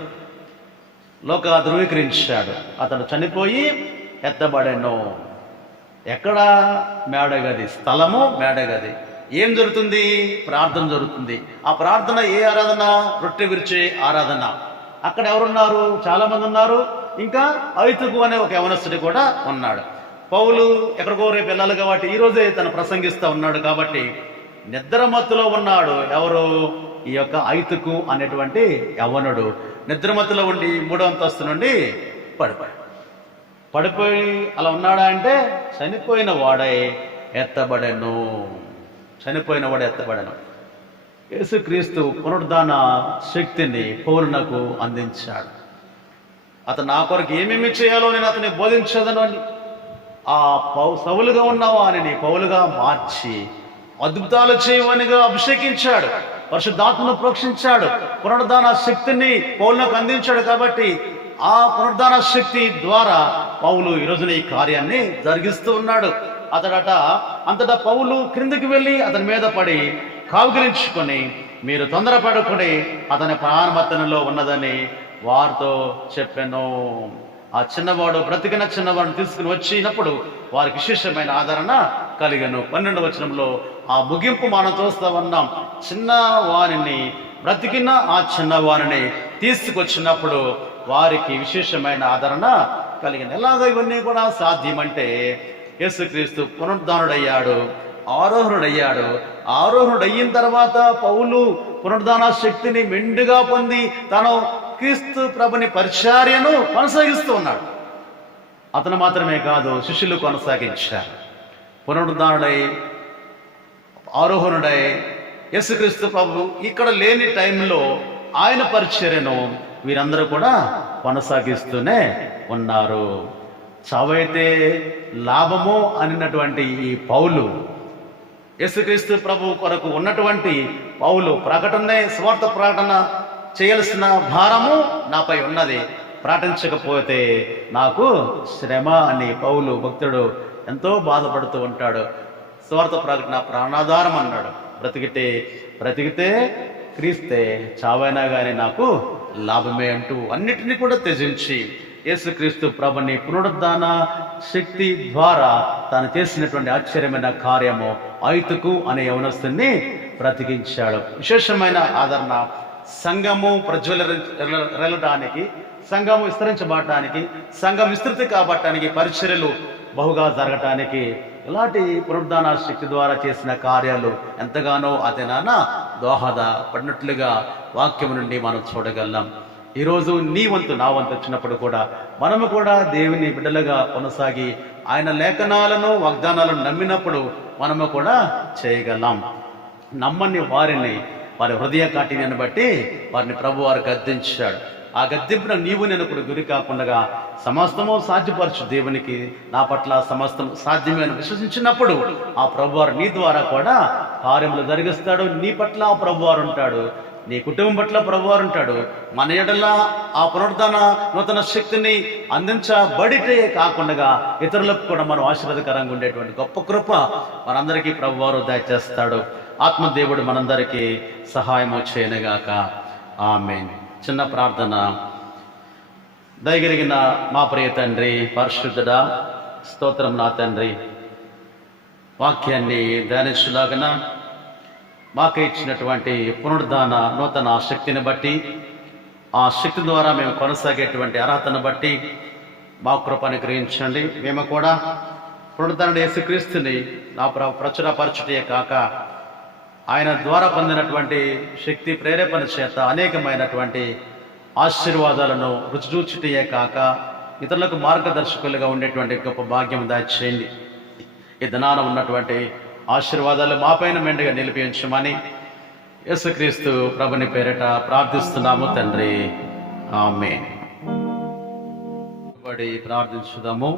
లోక ధృవీకరించాడు, అతడు చనిపోయి ఎత్తబడెను. ఎక్కడ? మేడగది. స్థలము మేడగది. ఏం జరుగుతుంది? ప్రార్థన జరుగుతుంది. ఆ ప్రార్థన ఏ ఆరాధన? రొట్టె విరిచే ఆరాధన. అక్కడ ఎవరున్నారు? చాలా మంది ఉన్నారు. ఇంకా ఐతుకు అనే ఒక యవనస్తుడు కూడా ఉన్నాడు. పౌలు ఎక్కడికో రేపు వెళ్ళాలి కాబట్టి ఈరోజే తను ప్రసంగిస్తూ ఉన్నాడు కాబట్టి నిద్రమత్తులో ఉన్నాడు. ఎవరు? ఈ యొక్క ఐతుకు అనేటువంటి యవనుడు నిద్రమత్తులో ఉండి 3వ అంతస్తు నుండి పడిపోయి అలా ఉన్నాడా అంటే చనిపోయిన వాడై ఎత్తబడెను. చనిపోయిన వాడు ఎత్తబడెను. యేసుక్రీస్తు పునరుద్ధాన శక్తిని పౌలునకు అందించాడు. అతను నా కొరకు ఏమేమి చేయాలో నేను అతన్ని బోధించదను అని ఆ సౌలుగా ఉన్నావా అని పౌలుగా మార్చి అద్భుతాలు చేయవనిగా అభిషేకించాడు. పరిశుద్ధాత్మను ప్రోక్షించాడు. పునరుద్ధాన శక్తిని పౌలునకు అందించాడు. కాబట్టి ఆ పునరుద్ధాన శక్తి ద్వారా పౌలు ఈ రోజున ఈ కార్యాన్ని జరిగిస్తూ ఉన్నాడు. అతడట అంతటా పౌలు క్రిందికి వెళ్ళి అతని మీద పడి కావుగిలించుకొని, మీరు తొందరపడకుడి, అతని ప్రాణమత్తనలో ఉన్నదని వారితో చెప్పాను. ఆ చిన్నవాడు, బ్రతికిన చిన్నవాడిని తీసుకుని వచ్చినప్పుడు వారికి విశేషమైన ఆదరణ కలిగను. 12వ వచనంలో ఆ ముగింపు మనం చూస్తా ఉన్నాం. చిన్నవారిని, బ్రతికిన ఆ చిన్నవారిని తీసుకొచ్చినప్పుడు వారికి విశేషమైన ఆదరణ కలిగింది. ఎలాగో ఇవన్నీ కూడా సాధ్యమంటే యేసుక్రీస్తు పునరుద్ధానుడయ్యాడు, ఆరోహణుడయ్యాడు. ఆరోహణుడయిన తర్వాత పౌలు పునరుద్ధాన శక్తిని మెండుగా పొంది తను క్రీస్తు ప్రభుని పరిచర్యను కొనసాగిస్తూ ఉన్నాడు. అతను మాత్రమే కాదు, శిష్యులు కొనసాగించారు. పునరుద్ధానుడై, ఆరోహణుడై యేసుక్రీస్తు ప్రభు ఇక్కడ లేని టైంలో ఆయన పరిచర్యను వీరందరూ కూడా కొనసాగిస్తూనే ఉన్నారు. చావైతే లాభము అనినటువంటి ఈ పౌలు, యేసుక్రీస్తు ప్రభు కొరకు ఉన్నటువంటి పౌలు ప్రకటనే, స్వార్థ ప్రకటన చేయాల్సిన భారము నాపై ఉన్నది, ప్రకటించకపోతే నాకు శ్రమ అని పౌలు భక్తుడు ఎంతో బాధపడుతూ ఉంటాడు. సువార్త ప్రకటన ప్రాణాధారం అన్నాడు. బ్రతికితే క్రీస్తే, చావైనా కానీ నాకు లాభమే అంటూ అన్నిటినీ కూడా త్యజించి యేసుక్రీస్తు ప్రభుని పునరుద్ధాన శక్తి ద్వారా తాను చేసినటువంటి ఆశ్చర్యమైన కార్యము ఐతుకు అనే యవనస్తుని బ్రతికించాడు. విశేషమైన ఆదరణ సంఘము ప్రజ్వలడానికి, సంఘము విస్తరించబడటానికి, సంఘం విస్తృతి కాబట్టడానికి, పరిచర్యలు బహుగా జరగటానికి ఇలాంటి పునరుద్ధాన శక్తి ద్వారా చేసిన కార్యాలు ఎంతగానో అతనాన దోహదపడినట్లుగా వాక్యం నుండి మనం చూడగలం. ఈరోజు నీ వంతు నా వంతు వచ్చినప్పుడు కూడా మనము కూడా దేవుని బిడ్డలుగా కొనసాగి ఆయన లేఖనాలను వాగ్దానాలను నమ్మినప్పుడు మనము కూడా చేయగలం. నమ్మని వారిని వారి హృదయ కాఠిన్యాన్ని బట్టి వారిని ప్రభు వారు గద్దించాడు. ఆ గద్దింపున నీవు నేను కూడా గురి కాకుండా సమస్తము సాధ్యపరచు దేవునికి, నా పట్ల సమస్తం సాధ్యమే అని విశ్వసించినప్పుడు ఆ ప్రభువారు నీ ద్వారా కూడా కార్యములు జరిగిస్తాడు. నీ పట్ల ఆ ప్రభువారు ఉంటాడు, నీ కుటుంబం పట్ల ప్రభువారు ఉంటాడు. మన ఎడల ఆ పునరుద్ధాన నూతన శక్తిని అందించబడితే కాకుండా ఇతరులకు కూడా మనం ఆశీర్వాదకరంగా ఉండేటువంటి గొప్ప కృప మనందరికీ ప్రభువారు దయచేస్తాడు. ఆత్మదేవుడు మనందరికీ సహాయము చేయనుగాక. ఆమేన్. చిన్న ప్రార్థన. దయగలిగిన మా ప్రియ తండ్రి, పరిశుద్ధుడా, స్తోత్రం నా తండ్రి. వాక్యాన్ని ధ్యానించులాగన మాకు ఇచ్చినటువంటి పునరుద్ధాన నూతన శక్తిని బట్టి, ఆ శక్తి ద్వారా మేము కొనసాగేటువంటి అర్హతను బట్టి మా కృపను గ్రహించండి. మేము కూడా పునరుద్ధాన యేసుక్రీస్తుని నా ప్రచురపరచుటే కాక ఆయన ద్వారా పొందినటువంటి శక్తి ప్రేరేపణ చేత అనేకమైనటువంటి ఆశీర్వాదాలను రుచిచూచుటే కాక ఇతరులకు మార్గదర్శకులుగా ఉండేటువంటి గొప్ప భాగ్యం దయచేయండి. ఈ దినాన ఉన్నటువంటి ఆశీర్వాదాలు మాపైన మెండుగా నిలిపించమని యేసుక్రీస్తు ప్రభుని పేరిట ప్రార్థిస్తున్నాము తండ్రి. ఆమేన్. ప్రార్థించుదాము.